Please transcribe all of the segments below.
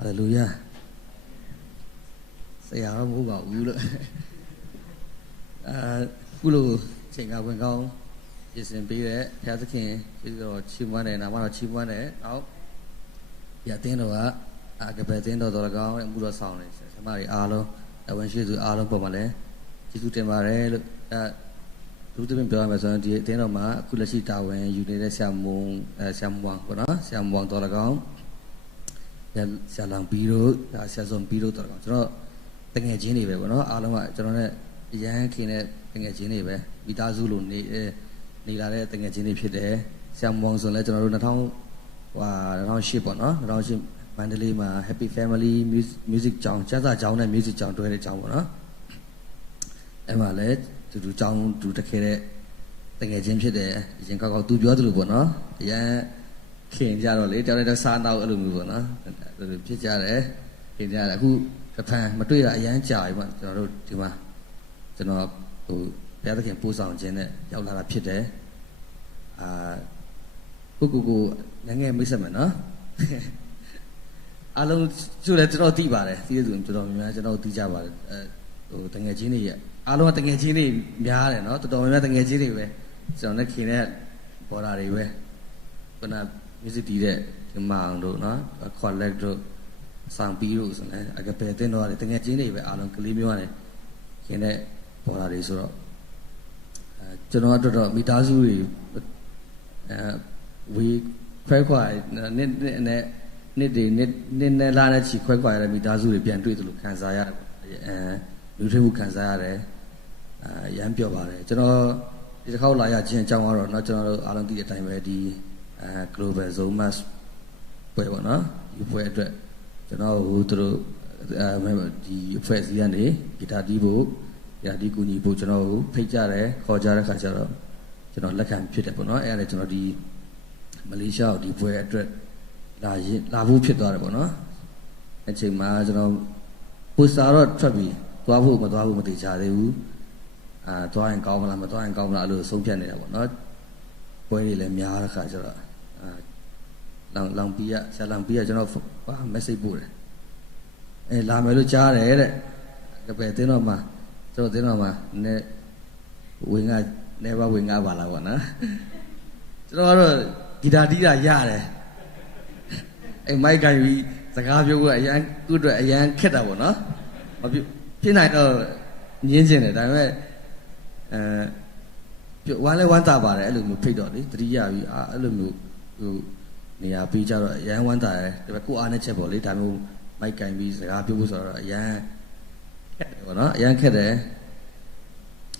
Hallelujah. Say I move out you. Kulu ching up and go. Is in be there. Has a king. Is your chimwan and I want to chimwan it out. Yatino, I can pay the end of the go and Buddha sound. Somebody alo. I went to Alo Pomale. Chitu Temare. Lutum Pyamason, the Tenoma, Kulashi Tower, you need some one, some one dollar go. Salang Piro, Sazon Piro, Tang a Geneva, no, Alama, John Yankin, Tang a Geneva, Vitazulu, Nilare, Tang a Geneva, some ones on letter on the town, around ship or no, around ship, Mandalima, Happy Family, music town, Chaza town and music town to a town, Emma led to do town to take care. Tang a Geneva there, you can go to Biotulu, no, yeah. King Jaro later the sun out alumina, the Pichare, King Jara, who Japan, Matua, Yan Chai, Tima, General, who Pelican can push on Janet, Yala Pite, Kuku, Yang Missaman, huh? I don't shoot at no Tiba, you don't imagine no Tijaba, Tangajini. I don't think a genie, Yara, not to do nothing a genie, so not Kinet, what are they? When I music did Mang, no, a collect some Pirus, and I can pay $10 or anything at Geneva. I don't believe you on it. Can I Polaris or Jonathan Mitazuri? We quite quiet, Nid Lana, she quite quiet, Mitazuri, Pian to Kansaya, Nutribu Kansare, Yampio Valley. General is how like a Jamar or not general, I don't think the time ready. Global Zomas, Puebana, you put it, you know, who through the President, Gita Dibu, Yadikuni Buchano, Pejare, Hojara Kajaro, you know, Lakan Pitapona, and it's not the Malaysia, the Puet, Lavu Pitarabona, and say, Marginal Pusaro Trabi, Tuavu, Matavu Maticha, Toy and Kavala, Matoy and Kavala, so can not Pueli Lemia Kajara. Lampia, Salampia, General Messipur. A Lamelu Chare, the Petinoma, so Dinoma, never wing Avalavana. So, Gidadida Yare. And my guy, the Gavio, a young, good, a young Ketavona. Pinite Ninjin, I mean, one tabare, Alumu Pidori, 3 years, Alumu. Near Pija, young one time, the Ku Anachable, Tamu, my kind is a people or a young cat,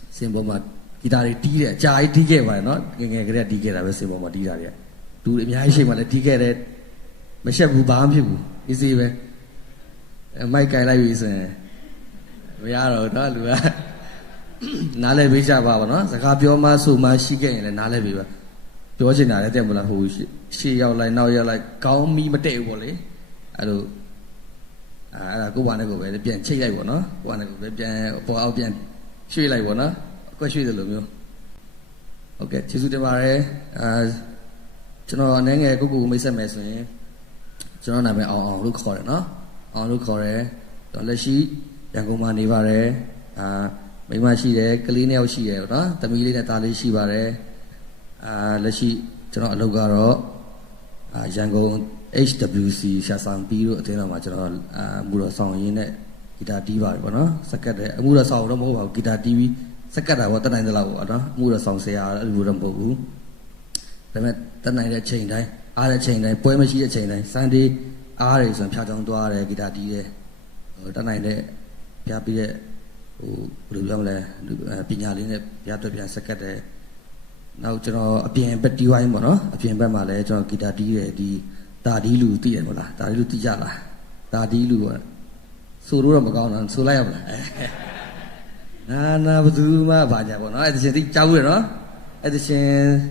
simple guitar tea, chai tea, why not? Getting a great ticket of a simple material. To the Yashi, when a ticket, Michelle Bubam, you is even my kind is we are not Nale Vija Bavana, the Capioma, so much she gained and Nale Viva. Georgina, I tell you who she out like now you're like, call me Mateo. I do. I go one go where the pian check I wanna, one go pian for out pian. She like wanna, quite sure the lumio. Okay, Chisu de Mare, General Nang, Google Miss Messi, General Name on look for it, no? On look for it, don't let she, Yangoma Nivare, Mima she there, Kalina she there, no? The Milina Tali she bare. Lashi, General Logaro, Jango HWC, Shasam Piro, Tenama, General Mura Song in it, Gita Diva, Sakata, Mura Song, Romo, Gita TV, Sakata, what the night the law, Mura Song say, Murambo. The night chain, other chain, poem chain, Sunday, Aris and Patan Dware, Gita Di, the night, Piapi, Pinalin, Piatopia Sakata. Now, you know, a pian betty wine, a pian bamale, John Gita di Tadilu Tiamola, Tadilu Tijala, Tadilu, Suru Magon, and Sulayam. Nana Buduma Bajabona, at the same Chawino, at the same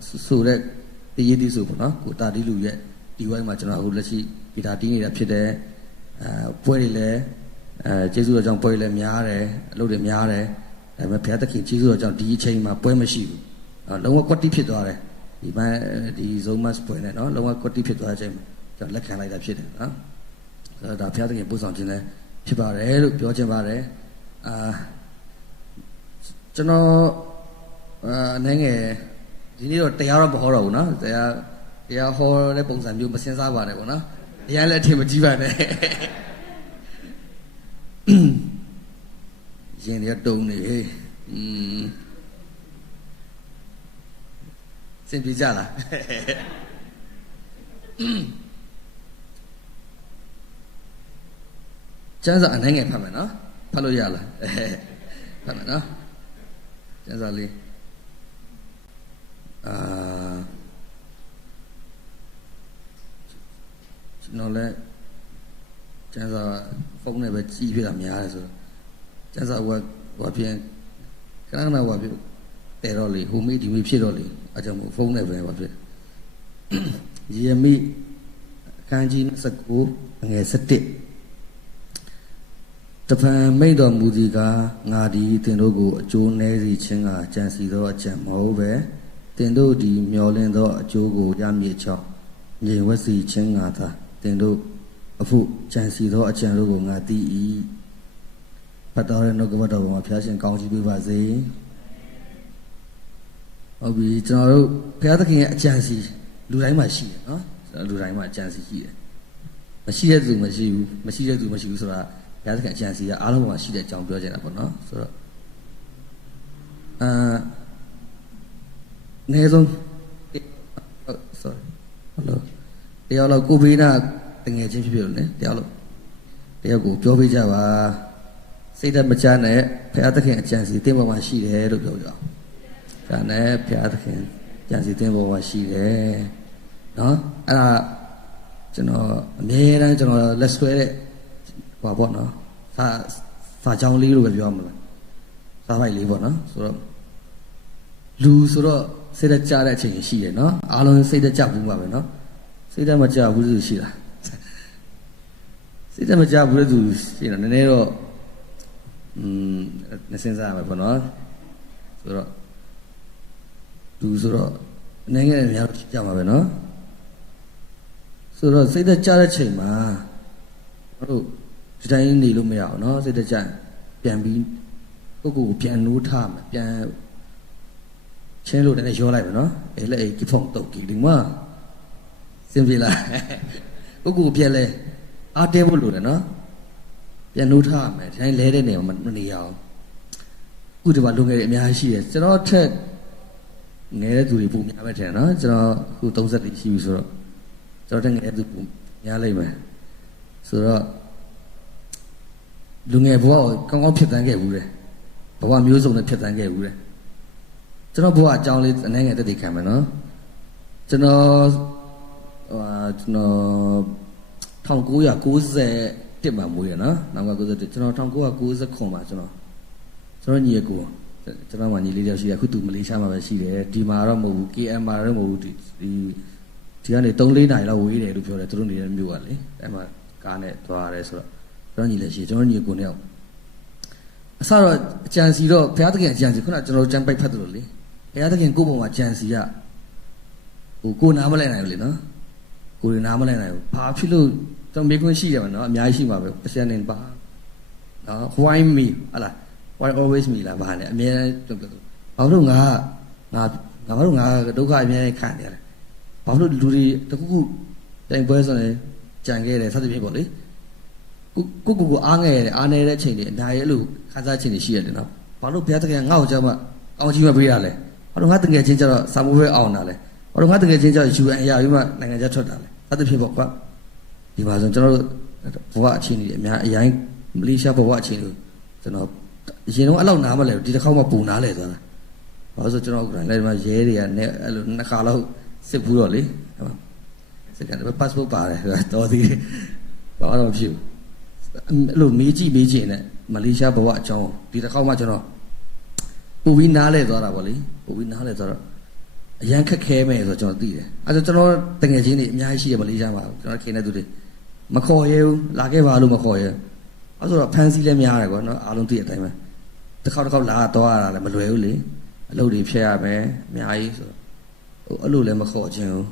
Surek, the Yeti Super, no? Tadilu yet, Diwan Machana, who let she Gita Dini up there, Poile, Jesu John Poile Miare, Lode Miare. I'm a Patakin Chizu on D chain my poem machine. Lower Cotti Pitore. The Zomas point, no longer Cotti Pitore. ကျွန်တော်လက်ခံလိုက်တာဖြစ်တယ်နော်ဆိုတော့ဒါဘုရားသခင်ပို့ဆောင်ခြင်းလည်းဖြစ်ပါတယ်လို့ပြောခြင်းပါတယ်ကျွန်တော်အနေငယ်ဒီနေ့တော့တရားတော့မဟောတော့ဘူးနော်တရားဟောတဲ့ပုံစံမျိုးမစဉ်းစားပါနဲ့ပေါ့နော်အရင်လည်းအထင်မကြီးပါနဲ့ရင်ရတုံနေစင်ပြေကြလားကျမ်းစာအနေငယ်ဖတ်မယ်နော်ဖတ်လို့ရလားဖတ်မယ်နော်ကျမ်းစာလေးကျွန်တော်လည်းကျမ်းစာဖုန်းနဲ့ပဲကြည့်ပြတာများတယ်ဆိုတော့ကျမ်းစာဟိုပြင်ခဏခဏဟိုပြင်တဲတော့လေဟိုမိဒီမိဖြစ်တော့လေအကြောင်းဖုန်းနဲ့ပဲဟိုဖြစ်ယေမိအခန်းကြီး29ငယ်17တပံမိတ်တော်မူသည်ကားငါဒီသင်တို့ကိုအကျိုးနည်းစေခြင်းကကြံစီသောအကြံမဟုတ်ပဲသင်တို့ဒီမျောလင်းသောအကျိုးကိုရမည်ချောင်းငြိမ်ဝတ်စီခြင်းကသာသင်တို့အဖို့ကြံစီသောအကြံတို့ကိုငါသိ၏ဖတ်တော်တဲ့နှုတ်ကပတ်တော်မှာဘုရားရှင်ကောင်းချီးပေးပါစေဟုတ်ပြီကျွန်တော်တို့ဘုရားသခင်ရဲ့အကြံစီလူတိုင်းမှာရှိတယ်နော်လူတိုင်းမှာအကြံစီရှိတယ်မရှိတဲ့သူမရှိဘူးမရှိတဲ့သူမရှိဘူးဆိုတာဘုရားသခင်အကြံစီကအားလုံးမှာရှိတဲ့အကြောင်းပြောချင်တာပေါ့နော်ဆိုတော့အနည်းဆုံးsorry ဟုတ်လို့တရားလောက်ကိုဘေးနာတငယ်ချင်းဖြစ်ဖြစ်လို့ ਨੇ တရားလောက်တရားကိုပြောပေးကြပါစိတ်ဓာတ်မချနဲ့ဘုရားသခင်အကြံစီသင်ပေါ်မှာရှိတယ်လို့ပြောကြအောင်ဒါနဲ့ဘုရားသခင်အကြံစီသင်ပေါ်မှာရှိတယ်နော်အဲ့ဒါကျွန်တော်အမြဲတမ်းကျွန်တော်လက်ဆွဲတဲ့ဟောပေါ့နော်စာကြောင်းလေးလို့ပဲပြောမှာလားစာပိုက်လေးပေါ့နော်ဆိုတော့လူဆိုတော့စိတ်ဓာတ်ကြတဲ့အချိန်ရှိတယ်နော်အားလုံးစိတ်ဓာတ်ကြဘူးမှာပဲနော်စိတ်ဓာတ်မကြဘူးလို့ရှိတာစိတ်ဓာတ်မကြဘူးလို့သူရှိတော့နည်းနည်းတော့စဉ်းစားရမှာပေါ့နော်ဆိုတော့လူဆိုတော့နိုင်ငံတွေများကြမှာပဲနော်ဆိုတော့စိတ်ဓာတ်ကြတဲ့ချိန်မှာတို့ဒီတိုင်းနေလို့မရအောင်နော်စိတ်ဓာတ်ကြပြန်ပြီးကိုယ့်ကိုယ်ပြန်နိုးထားမယ်ပြန်ချင်းလို့လည်းရောလိုက်မယ်နော်အဲ့လေကိဖုံတုတ်ကြည့်ဒီမှာစင်ပြေလားကိုယ့်ကိုယ်ပြန်လဲအားတင်းဖို့လို့တယ်နော်ပြန်နိုးထားမယ်ဒီတိုင်းလဲတဲ့နေမှာမနေရအောင်ခုဒီမှာလုံငယ်တွေအများကြီးရှိတယ်ကျွန်တော်ထက်ငယ်တဲ့သူတွေပုံများပဲထင်နော်ကျွန်တော်ခု30တိရှိပြီဆိုတော့ကျွန်တော်တက်ငယ်တဲ့သူပုံများလိုက်မယ်ဆိုတော့လူငယ်ဘဝကိုကောင်းကောင်းဖြစ်တန်းခဲ့ဘူးတယ်ဘဝမျိုးစုံနဲ့ဖြစ်တန်းခဲ့ဘူးတယ်ကျွန်တော်ဘဝအကြောင်းလေးအနေငယ်တက်တည်ခံမယ်နော်ကျွန်တော်1991မှာမွေးရနော်1991ကျွန်တော်1990မှာကျွန်တော်ညီကိုကျွန်တော်မှညီလေးတယောက်ရှိတယ်အခုသူမလေးရှားမှာပဲရှိတယ်ဒီမှာတော့မဟုတ်ဘူး KM မှာတော့မဟုတ်ဘူးဒီကနေ3-4နာရီလောက်ဝေးတယ်လို့ပြောတယ်သူတို့နေတဲ့မြို့ကလေအဲ့မှာကားနဲ့သွားရတယ်ဆိုတော့ကျွန်တော်ညီလေးရှိကျွန်တော်ညီကိုနဲ့အစတော့အကြံစီတော့ဘုရားသခင်အကြံစီခုနကျွန်တော်ကြံပိုက်ဖတ်တယ်လို့လေဘုရားသခင်ကိုယ့်ဘုံမှာကြံစီရဟိုကိုနားမလဲနိုင်ဘူးလေနော်ကိုနားမလဲနိုင်ဘူးဘာဖြစ်လို့ကျွန်တော်မေးခွန်းရှိတယ်မနော်အများကြီးရှိမှာပဲပတ်စံနေပါနော် why me ဟလာ why always me လာဘာနဲ့အများကြီးဘာလို့ငါဘာလို့ငါဒုက္ခအများကြီးခံနေရလဲဘာလို့လူတွေတခုခုတိုင်ပွဲဆိုရင်ကြံခဲ့တယ်စသဖြင့်ပေါ့လေကိုအားငယ်တယ်အားနေတဲ့အချိန်တွေအနားရဲ့အဲ့လိုခန်းစားခြင်းတွေရှိရတယ်နော်ဘာလို့ဘုရားသခင်ငါ့ကိုကြောက်မှကောင်းချီးမပေးရလဲဘာလို့ငါတငယ်ချင်းကျတော့စာမိုးပဲအောင်တာလဲဘာလို့ငါတငယ်ချင်းကျတော့ UN ရပြီးမှနိုင်ငံခြားထွက်တာလဲစသဖြင့်ပေါ့ကွာဒီမှာဆိုကျွန်တော်တို့ဘဝအချင်းတွေအများအရင်မလေးရှားဘဝအချင်းတွေကျွန်တော်အရင်တော့အဲ့လောက်နားမလဲဒီတစ်ခေါက်မှပူနားလဲသွားတာဘာလို့ဆိုကျွန်တော်ကလည်းဒီမှာရဲတွေကနဲ့အဲ့လိုနှစ်ခါလောက်စစ်ဘူးတော့လေစကန်ပဲ passport ပါတယ်တော်သေးဘာမှမဖြစ်ဘူးအဲ့လိုမေးကြည့်ချင်တဲ့မလေးရှားဘဝအကြောင်းဒီတစ်ခေါက်မှကျွန်တော်ပူပြီးနားလဲသွားတာပေါ့လေပူပြီးနားလဲသွားတော့အရန်ခက်ခဲမယ်ဆိုတော့ကျွန်တော်သိတယ်အဲ့ဒါကျွန်တော်တငယ်ချင်းတွေအများကြီးရှိရမလေးရှားမှာကျွန်တော်ခင်တဲ့သူတွေမခေါ်ရဲဘူးလာခဲ့ပါလို့မခေါ်ရဲအဲ့ဆိုတော့ဖန်စီလည်းများတယ်ကွာနော်အားလုံးသိတဲ့အတိုင်းပဲတစ်ခေါက်လာတော့ရတာလည်းမလွယ်ဘူးလေအလုပ်တွေဖျက်ရမယ်အများကြီးဆိုအဲ့လိုလည်းမခေါ်ခြင်းဘူး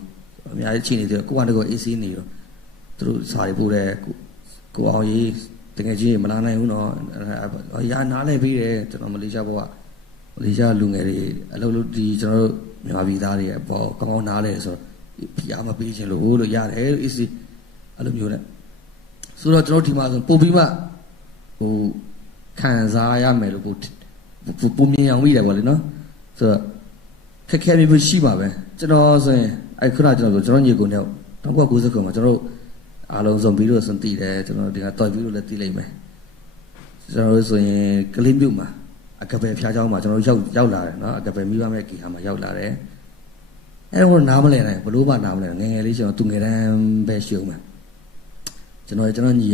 အများကြီးချိန်နေတယ်ကိုကတကောအေးဆေးနေတော့ သူတို့စာတွေပို့တယ်ကိုအောင်ကြီးတကယ်ကြီးမလာနိုင်ဘူးနော်ရာနားလဲပြီးတယ်ကျွန်တော်မလေးရှားဘောကမလေးရှားလူငယ်တွေအလုပ်လုပ်ဒီကျွန်တော်တို့မြန်မာပြည်သားတွေပေါ့ကောင်းကောင်းနားလဲဆိုဖိအားမပေးချင်လို့ရတယ်အေးစီအဲ့လိုမျိုးနဲ့ဆိုတော့ကျွန်တော်ဒီမှာဆိုပို့ပြီးမှဟိုခံစားရမယ်လို့ပိုမြင်အောင်မိတယ်ပေါ့လေနော်ဆိုတော့ခက်ခဲပြီးရှိပါပဲကျွန်တော်ဆိုရင်အဲ့ခုနကျွန်တော်ညီကိုနဲ့1990မှာကျွန်တော်အားလုံးစုံပြီးတော့စသိတယ်ကျွန်တော်ဒီကတော်ပြီးလို့လည်းသိလိမ့်မယ်ကျွန်တော်ဆိုရင်ကလေးမြို့မှာအကပယ်ဖျားเจ้าမှာကျွန်တော်ရောက်လာတယ်နော်အကပယ်မိဘမဲ့ကီဟာမှာရောက်လာတယ်အဲ့တော့နားမလဲနိုင်ဘလို့မှနားမလဲငယ်ငယ်လေးကျွန်တော်သူငယ်တန်းပဲရှုံးမှာကျွန်တော်ညီ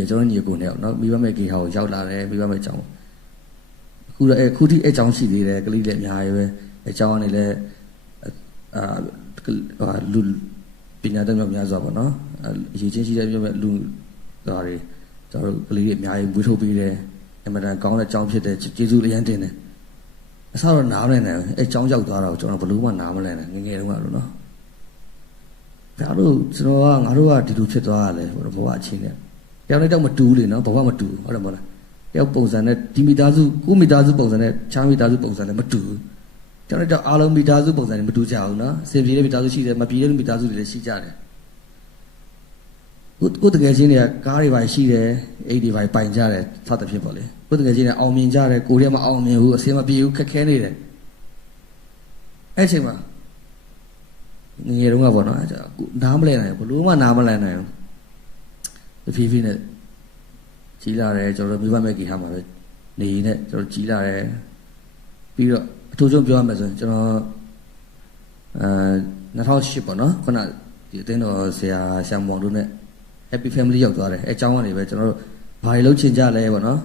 ကိုနဲ့နော်မိဘမဲ့ကီဟာကိုရောက်လာတယ်မိဘမဲ့เจ้าအခုထိအဲ့เจ้าရှိသေးတယ်ကလေးလည်းအများကြီးပဲအဲ့เจ้าကနေလည်းလူပညာတတ်များစွာပေါ့နော်အရေးချင်းရှိတဲ့မျိုးပဲလူသားတွေကျွန်တော်တို့ကလေးတွေအများကြီးဝေးထုတ်ပေးတယ်အမှန်တန်ကောင်းတဲ့အကြောင်းဖြစ်တဲ့ကျေးဇူးအရန်တင်တယ်အစားတော့နားမလဲနိုင်ဘူးအဲအကြောင်းရောက်သွားတာကိုကျွန်တော်ဘယ်လို့မှနားမလဲနိုင်ငယ်ငယ်တုန်းကတော့နော်ဒါတို့ကျွန်တော်ကငါတို့ကဒီလိုဖြစ်သွားရလဲဘဝအချင်းနဲ့တယောက်နဲ့တောက်မတူဘူးလေနော်ဘဝမတူဘူးဟုတ်တယ်မဟုတ်လားတယောက်ပုံစံနဲ့ဒီမိသားစုကိုမိသားစုပုံစံနဲ့ချားမိသားစုပုံစံနဲ့မတူဘူးကျွန်တော်တို့အားလုံးမိသားစုပုံစံနဲ့မတူကြဘူးနော်အစင်ပြေတဲ့မိသားစုရှိတယ်မပြေတဲ့မိသားစုတွေလည်းရှိကြတယ်ကိုတကယ်ချင်းတွေကကားတွေပါရှိတယ်အိတ်တွေပါပိုင်ကြတယ်စသဖြင့်ပေါ့လေကိုတကယ်ချင်းတွေအောင်မြင်ကြတယ်ကိုရဲမအောင်မြင်ဘူးအစင်မပြေဘူးခက်ခဲနေတယ်အဲ့ချိန်မှာငယ်တုန်းကပေါ့နော်နားမလဲနိုင်ဘူးဘလို့မှနားမလဲနိုင်ဘူးဖြည်းဖြည်းနဲ့ကြီးလာတယ်ကျွန်တော်မိဘမဲ့ကြီးဟာမှာပဲနေနဲ့ကျွန်တော်ကြီးလာတယ်ပြီးတော့အထူးဆုံးပြောရမယ်ဆိုရင်ကျွန်တော်2008ပေါ့နော်ခုနဒီအတင်းတော်ဆရာရှမ်မောင်တို့နဲ့ Happy Family ရောက်သွားတယ်အဲအကြောင်းကနေပဲကျွန်တော်တို့ဘာတွေလုပ်ချင်ကြလဲပေါ့နော်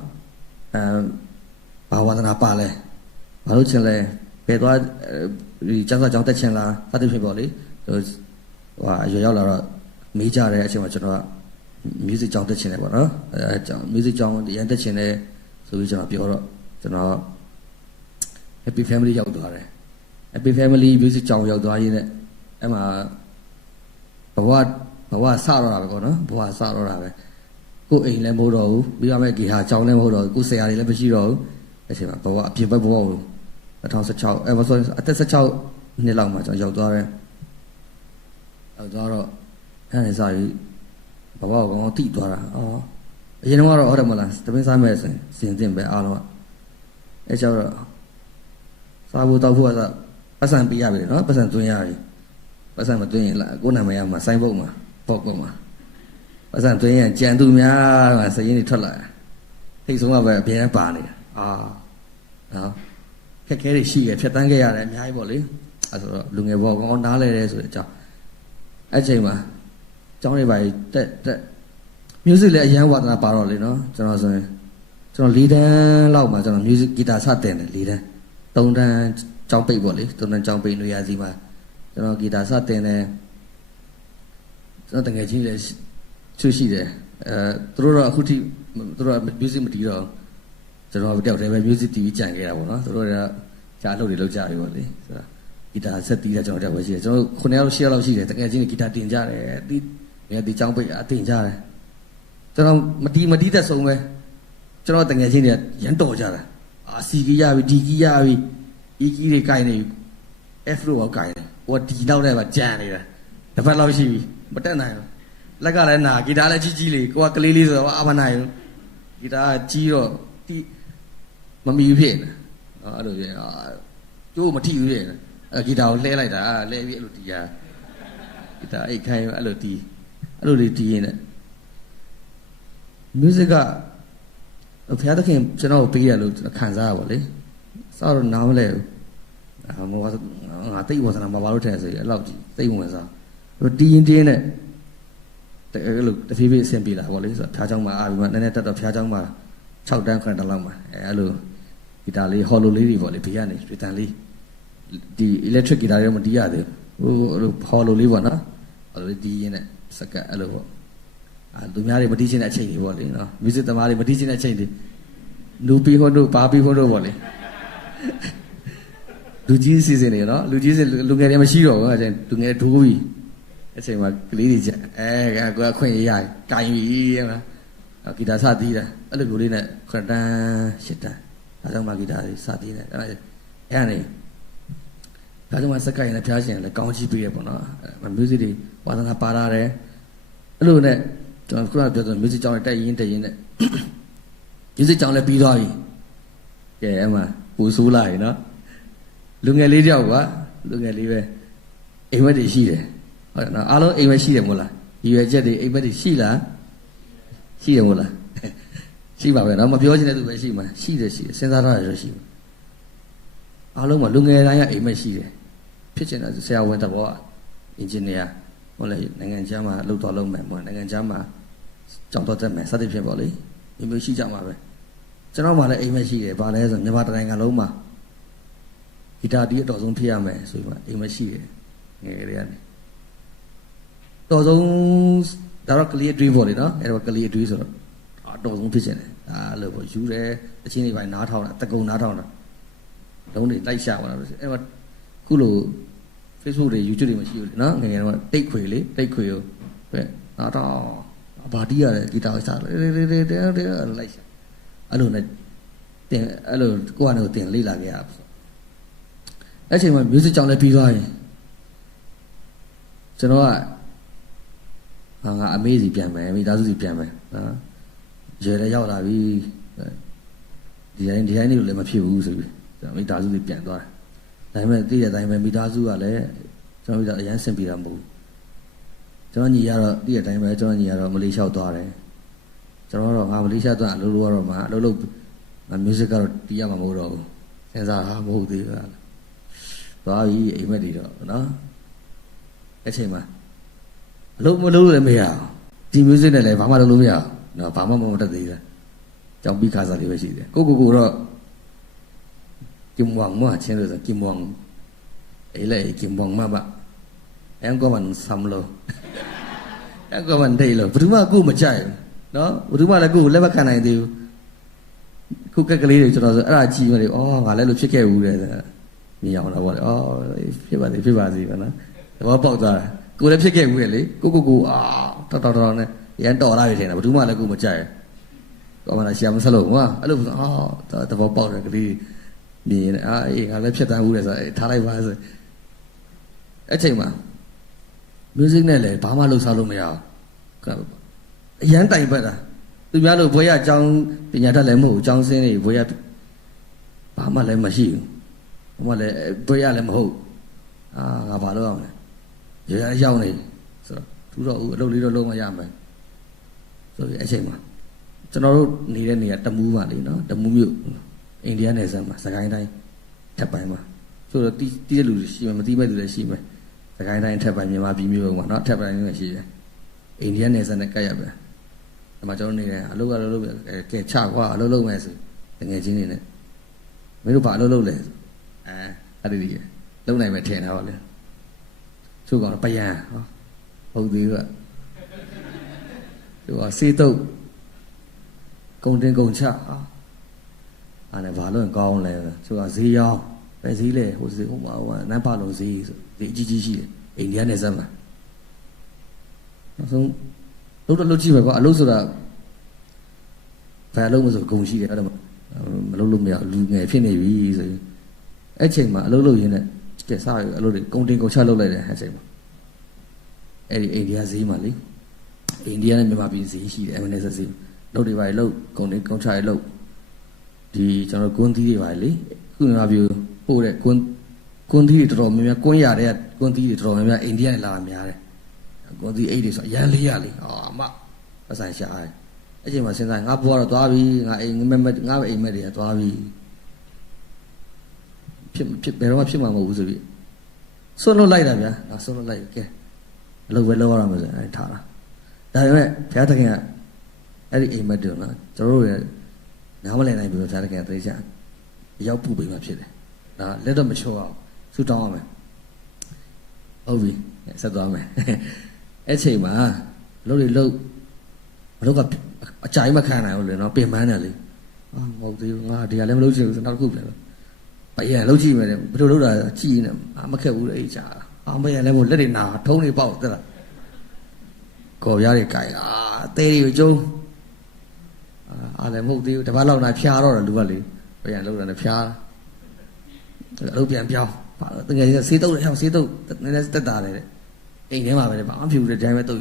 ဘာဝါသနာပါလဲဘာလုပ်ချင်လဲဘယ်သွားဒီကျောင်းတက်ချင်လားစသဖြင့်ပေါ့လေဟိုရွရောက်လာတော့မေးကြတယ်အချိန်မှာကျွန်တော်က music ကျောင်းတက်ချင်တယ်ပေါ့နော်အဲကျောင်း music ကျောင်းရန်တက်ချင်တယ်ဆိုပြီးကျွန်တော်ပြောတော့ကျွန်တော် Happy Family ရောက်သွားတယ် Happy Family music ကျောင်းရောက်သွားရင်းနဲ့အဲ့မှာဘဝစတော့တာပဲပေါ့နော်ဘဝစတော့တာပဲကိုယ်အိမ်လည်းမဟုတ်တော့ဘူးပြီးရမယ့်ဂေဟာကျောင်းလည်းမဟုတ်တော့ဘူးကိုယ်ဆရာတွေလည်းမရှိတော့ဘူးအဲ့ချိန်မှာဘဝအပြင်ဘက်ဘဝကို2016အဲ့ဆိုအသက်16နှစ်လောက်မှာကျွန်တော်ရောက်သွားတယ်ရောက်သွားတော့အဲ့ဒီစားပြီးဘဝကိုကောင်းတိသွားတာအရင်ကတော့ဟုတ်တယ်မလားတပင်းစားမဲ့ဆိုရင်စင်တင်ပဲအားလုံးကအဲ့ကြောတော့စားဖို့တောက်ဖို့ကပတ်စံပေးရပြီနော်ပတ်စံသွင်းရပြီပတ်စံမသွင်းရင်ကိုယ်နာမည်ရမှာစိုင်းပုတ်မှာပေါ့ကုတ်မှာပတ်စံသွင်းရင်ကြံသူများမှာစရင်တွေထွက်လာထိတ်ဆုံးကပဲအပြင်ပါနေတာနော်ခက်ခဲတွေရှိရဖြတ်တန်းခဲ့ရတယ်အများကြီးပေါ့လေအဲဆိုတော့လူငယ်ဘောကောင်းနားလဲတယ်ဆိုတဲ့အကြောင်းအဲ့ချိန်မှာကျောင်းတွေပါတက် music လည်းအရန်ဝါသနာပါတော့လေနော်ကျွန်တော်ဆိုရင်ကျွန်တော်၄တန်းလောက်မှာကျွန်တော် music ဂီတာစတင်တယ်၄တန်း၃တန်းကျောင်းပိတ်ပေါ့လေ၃တန်းကျောင်းပိတ်နေရာစီမှာကျွန်တော်ဂီတာစတင်တယ်ကျွန်တော်တကယ်ချင်းလည်းရှိတယ်သူတို့တော့အခုထိသူတို့က music မတီးတော့ကျွန်တော်တယောက်တည်းပဲ music တီးကြံခဲ့တာပေါ့နော်သူတို့ကကြားအလုပ်တွေလုပ်ကြပြီပေါ့လေဆိုတော့ဂီတာဆက်တီးတာကျွန်တော်တယောက်ပဲရှိတယ်ကျွန်တော်9ယောက်10ယောက်လောက်ရှိတယ်တကယ်ချင်းဂီတာတင်ကြတယ်ဒီကျောင်းပိတ်တင်ကြတယ်ကျွန်တော်မတီးသက်ဆုံးပဲကျွန်တော်တကယ်ချင်းတွေရန်တော်ကြတာစီကီးရပြီဒီကီးရပြီအီကီးတွေကိုင်နေ F လို့ကိုင်တယ်ဟိုဒီနောက်ထဲမှာကြံနေတာတစ်ဖက်လောက်ရှိပြီမတက်နိုင်ဘူးလက်ကလည်းနာဂီတာလည်းကြီးလေးကိုကကလေးလေးဆိုတော့အမနိုင်ဘူးဂီတာကြီးတော့တီးမမီဖြစ်နေအဲ့လိုဖြစ်ကျိုးမထိဘူးဖြစ်နေဂီတာကိုလှဲလိုက်တာလှဲပြီးအဲ့လိုတီးရဂီတာအိတ်ခိုင်းအဲ့လိုတီးအဲ့လိုလေးတီးရင်လည်း music ကဘုရားသခင်ကျွန်တော်ပေးရလို့ခံစားရပါလေစတော့နားမလဲဘူးငါတိတ်ဝါသနာမပါလို့ထင်ဆိုရင်အဲ့လောက်ကြီးတိတ်ဝင်စားတီးရင်တင်းနဲ့အဲ့လိုတဖြည်းဖြည်းအဆင်ပြေလာပါလေဆိုတော့ဖျားချောင်းမှာအားပြီးမှနည်းနည်းတက်တော့ဖျားချောင်းမှာ6တန်း9တန်းလောက်မှာအဲ့လိုဂီတာလေးဟော်လိုလေးတွေပေါ့လေဘေးကနေတွေ့တန်လေးဒီ electric ဂီတာတွေမတီးရသေးဘူးဟိုဟော်လိုလေးပေါ့နော်ဟော်လိုလေးတီးရင်နဲ့စကတ်အဲ့လိုပေါ့လူများတွေမတီးချင်တဲ့အချိန်တွေပေါ့လေနော် music သမားတွေမတီးချင်တဲ့အချိန်တွေလူပြီးဟိုတို့ဘာပြီးဟိုတို့ပေါ့လေလူကြီးစီစဉ်နေနော်လူကြီးစီလူငယ်တွေမရှိတော့ဘူးအဲ့ကျလူငယ်ဒိုးပြီး အချိန်မှာကလေးတွေချက်ကိုကခွင့်ရရကင်ပြီးမှာဂီတာစတီးတယ်အဲ့လိုမျိုးလေးနဲ့9တန်း10တန်းဒါကြောင့်မှဂီတာလေးစတီးတယ်အဲ့နေဒါကြောင့်မှစက်ကင်နဲ့ဖျားရှင်လည်းကောင်းချီးပေးရပေါ့နော်music တွေဝါသနာပါလာတယ်အဲ့လိုနဲ့ကျွန်တော်ခုနကပြောဆို music ကြောင်းနဲ့တက်ရင်နဲ့ music ကြောင်းလည်းပြီးသွားပြီကဲအဲ့မှာပူဆိုးလာပြီနော်လူငယ်လေးတယောက်ကလူငယ်လေးပဲအိမ်မက်တွေရှိတယ်ဟုတ်တယ်နော်အားလုံးအိမ်မက်ရှိတယ်မို့လားဒီရွယ်ချက်တွေအိမ်မက်တွေရှိလားရှိတယ်မို့လားရှိပါပဲနော်မပြောချင်တဲ့သူပဲရှိမှာရှိတယ်စဉ်းစားထားရရှိမှာအားလုံးမှာလူငယ်တိုင်းကအိမ်မက်ရှိတယ်ဖြစ်ချင်တာဆရာဝန်တော်ကအင်ဂျင်နီယာဟုတ်လေနိုင်ငံခြားမှာလှုပ်တော်လုံးမယ်ပေါ့နိုင်ငံခြားမှာကြောင်တော့တက်မယ်စသဖြင့်ပေါ့လေဒီမျိုးရှိကြမှာပဲကျွန်တော်မှလည်းအိမ်မက်ရှိတယ်ဗာလဲဆိုမြန်မာတိုင်းနိုင်ငံလုံးမှာဂီတာတီးအတော်ဆုံးဖြစ်ရမယ်ဆိုပြီးမှအိမ်မရှိတယ်ငယ်တွေကနေတော်ဆုံးဒါတော့ကလေးအတွေးပေါ့လေနော်အဲ့တော့ကလေးအတွေးဆိုတော့အတော်ဆုံးဖြစ်ချင်တယ်ဒါလို့ပေါ့ယူတယ်အချင်းတွေပိုင်းနားထောင်တာတကုံနားထောင်တာလုံးတွေလိုက်ရှာပါတော့အဲ့တော့ခုလို Facebook တွေ YouTube တွေမရှိဘူးလေနော်ငယ်ငယ်တော့တိတ်ခွေလေတိတ်ခွေကိုပဲနားထောင်ဘာတီးရတယ်ဂီတာကိုစားတယ်လိုက်ရှာအဲ့လိုနဲ့တင်အဲ့လိုကိုယ့်အနေနဲ့တင်လေ့လာခဲ့ရပါအဲ့ချိန်မှာ music ကြောင်းလည်းပြီးသွားရင်ကျွန်တော်ကငါအမေစီပြန်မယ်မိသားစုစီပြန်မယ်နော်ရေလည်းရောက်လာပြီဒီတိုင်းလေးလည်းမဖြစ်ဘူးဆိုပြီးကျွန်တော်မိသားစုစီပြန်သွားတယ်ဒါပေမဲ့သိတဲ့အတိုင်းပဲမိသားစုကလည်းကျွန်တော်မိသားအရန်ဆင်ပြေတာမဟုတ်ဘူးကျွန်တော်ညီရတော့သိတဲ့အတိုင်းပဲကျွန်တော်ညီရတော့မလေးလျှောက်သွားတယ်ကျွန်တော်တော့ငါမလေးလျှောက်သွားအလုပ်လုပ်ရတော့မှအလုပ်လုပ် music ကတော့တီးရမှာမဟုတ်တော့ဘူးစဉ်းစားဟာမဟုတ်သေးဘူးသွားပြီအိမ်မက်တွေတော့နော်အဲ့ချိန်မှာအလုံးမလုံးလည်းမရအောင်ဒီ music နဲ့လည်းဘာမှလုပ်လို့မရအောင်နော်ဘာမှမတတ်သေးဘူးကြောင်ပြီးခါစားလေးပဲရှိတယ်ကိုတော့ကင်ဝမ်မချင်းလို့ဆိုကင်ဝမ်အဲ့လေကင်ဝမ်မပါအန်ကောမန်ဆမ်လို့အန်ကောမန်ဒိတ်လို့ဘယ်သူမှကိုမကြိုက်ဘူးနော်ဘယ်သူမှလည်းကိုလက်မခံနိုင်သေးဘူးခုကက်ကလေးတွေကျွန်တော်ဆိုအဲ့ဒါကြည့်မလို့ဩငါလည်းလို့ဖြစ်ခဲ့ဘူးတဲ့မြင်အောင်တော့ဗောလေအော်ဖြစ်ပါစေဗောနော်သဘောပေါက်သွားတယ်ကိုလည်းဖြစ်ခဲ့ဘူးလေကိုတော်နဲ့ရန်တော်လာပြီထင်တယ်ဘယ်သူမှလည်းကိုမကြိုက်ကောမလာရှာမစလို့ဟာအဲ့လိုသဘောပေါက်တယ်ကလေးမြင်နေအေးငါလည်းဖြစ်တတ်ဘူးလေဆိုထားလိုက်ပါဆိုအဲ့ချိန်မှာ music နဲ့လည်းဘာမှလှုပ်ရှားလို့မရအောင်အရန်တိုင်ပတ်တာသူများလို့ဘွဲရအကြောင်းပညာတတ်လည်းမဟုတ်ဘူးအကြောင်းစင်းတွေဘွဲရဘာမှလည်းမရှိဘူးဘာမှလည်းဘွဲရလည်းမဟုတ်ငါဘာလုပ်အောင်လဲရရောက်နေဆိုတော့သူတော့အလုပ်လေးတော့လုံးမရမယ်ဆိုပြီးအဲ့ချိန်မှာကျွန်တော်တို့နေတဲ့နေရာတမူးပါလေနော်တမူးမြို့အိန္ဒိယနယ်စပ်မှာစကိုင်းတိုင်းထပ်ပိုင်းမှာဆိုတော့တီးတဲ့လူရှိမှမတီးမဲ့လူလည်းရှိမယ်စကိုင်းတိုင်းထပ်ပိုင်းမြန်မာပြည်မြို့မှာနော်ထပ်ပိုင်းလည်းရှိတယ်အိန္ဒိယနယ်စပ်နဲ့ကပ်ရပဲဒီမှာကျွန်တော်နေတယ်အလုပ်လုပ်ကဲချကွာအလုပ်လုပ်မယ်ဆိုငယ်ချင်းနေနဲ့မင်းတို့ဘာအလုပ်လုပ်လဲအဲ့ဒီလုံနိုင်မယ်ထင်တာပါလေသူကောင်ပယံဟုတ်သေးဘူးသူကစေးတုပ်ကုံတင်ကုံချအဲ့ဒါဘာလို့ကောင်းလဲသူကဈေးရောင်းပဲဈေးလေဟိုနန်းပါလုံးဈေးဆိုဒီအကြီးရှိတယ်အိန္ဒိယနယ်စပ်မှာနောက်ဆုံးလုပ်ကြည့်မယ်ကွာအလုပ်ဆိုတာဘယ်အလုပ်မဆိုဂုံရှိတယ်အဲ့ဒါမလုပ်လို့မရလူငယ်ဖြစ်နေပြီဆိုရင်အဲ့ချိန်မှာအလုပ်လုပ်ရင်းနဲ့ကဲစားရအလုပ်တွေကုံတင်ကုံချလုပ်လိုက်တယ်အဲ့ချိန်မှာအဲ့ဒီအိန္ဒိယဈေးမှာလေအိန္ဒိယနဲ့မြန်မာပြည်ဈေးရှိတယ်အမနဲ့ဈေးလုပ်တွေပါလေလုပ်ကုံတင်ကုံချရလုပ်ဒီကျွန်တော်ကွန်းသီးတွေပါလေခုမြန်မာပြည်ပို့တဲ့ကွန်းသီးတွေတော်တော်များများကွန်းရတဲ့ကွန်းသီးတွေတော်တော်များများအိန္ဒိယနဲ့လာများတယ်ကွန်းသီးအိတ်တွေဆိုအရန်လေးရလေအမအဆိုင်ရှာတယ်အဲ့ချိန်မှာစဉ်းစားငါဘွားတော့သွားပြီငါအိမ်မက်ငါအိမ်မက်တွေကသွားပြီဖြစ်ဘယ်တော့မှဖြစ်မှာမဟုတ်ဘူးဆိုပြီးဆွလွတ်လိုက်တာဗျာဆွလွတ်လိုက်ကဲအလုပ်ပဲလုပ်ရမှာဆိုအဲ့ထားတာဒါပေမဲ့ဘုရားသခင်ကအဲ့ဒီအိမ်မက်တွေနော်ကျွန်တော်တို့ရဲ့နားမလည်နိုင်ဘူးဘုရားသခင်ကသိချင်ရောက်ပူပေးမှဖြစ်တယ်ဒါလက်တော့မချောအောင်ဆူတောင်းရမယ်ဟုတ်ပြီဆက်သွားမယ်အဲ့ချိန်မှာလုပ်တွေလုပ်မလုပ်ကအကြိုင်မခံနိုင်ဘူးလေနော်ပင်ပန်းတယ်လေမဟုတ်သေးဘူးငါဒီကလည်းမလုပ်ချင်ဘူးနောက်တစ်ခုပဲဘယ်ရလုပ်ကြည့်မယ်လေဘယ်လိုလုပ်တာကြည့်နေမခက်ဘူးလေအဲ့ချာမရလည်းမို့လက်တွေနာထုံးနေပေါက်သက်လား ကော်ပြားတွေကြိုင်တဲတွေကိုကျုံလည်းမဟုတ်သေးဘူးတပတ်လောက်နာဖျားတော့တယ်လူကလေပြန်လောက်တယ်ဖျားအလုပ်ပြန်ပြောင်းတကယ်ကြီးဆေးတုပ်တယ်ဟောဆေးတုပ်နည်းနည်းတက်တာလေအိမ်ထဲမှာပဲဘာမှမဖြစ်ဘူးတဲ့တိုင်းပဲတုပ်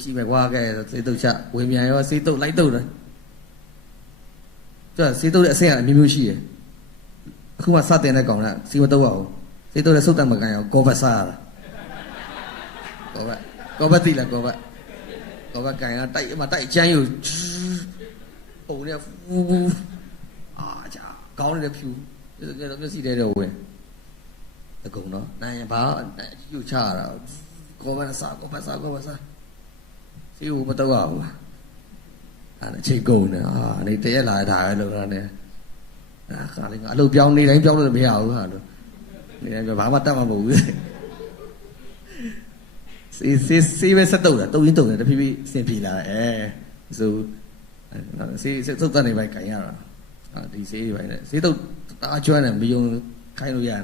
ကြည့်မယ်ကွာကဲဆေးတုပ်ချဝင်ပြန်ရောဆေးတုပ်လိုက်တုပ်တယ်ကျဆေးတုပ်တဲ့အဆင့်ကအမျိုးမျိုးရှိတယ်အခုမှစတင်တဲ့ကောင်ကဆေးမတုပ်ရဘူးဆေးတုပ်တဲ့စုတ်တတ်မကန်အောင်ကောဘတ်စားရတာကောဘတ်တိလားကောဘတ်ကန်ရတိုက်အမတိုက်ချမ်းယူပုံနဲ့ကြာကောင်းနေတဲ့ဖြူကတော့မျက်စိထဲတော့ဝင်အကုန်တော့နိုင်ဘာယူချရတာကောဘတ်စားစီဦးမတော့ရဘူးအဲ့ချိန်ကုန်နေနေတရက်လာတာပဲလို့တော့နေခါလေးကအလုပ်ပြောင်းနေတိုင်းပြောင်းလို့မရဘူးဟာလို့နေတိုင်းဘာမှတတ်မှာမဟုတ်ဘူးစီပဲဆက်တော့တာတုံးရင်တုံးတယ်တဖြည်းဖြည်းစင်ပြေလာဆိုစီသုတ်တနေပဲကြင်ရတာဒီဆေးတွေပဲဆေးတုတ်တအားကျွမ်းတယ်မယုံခိုင်းလို့ရတယ်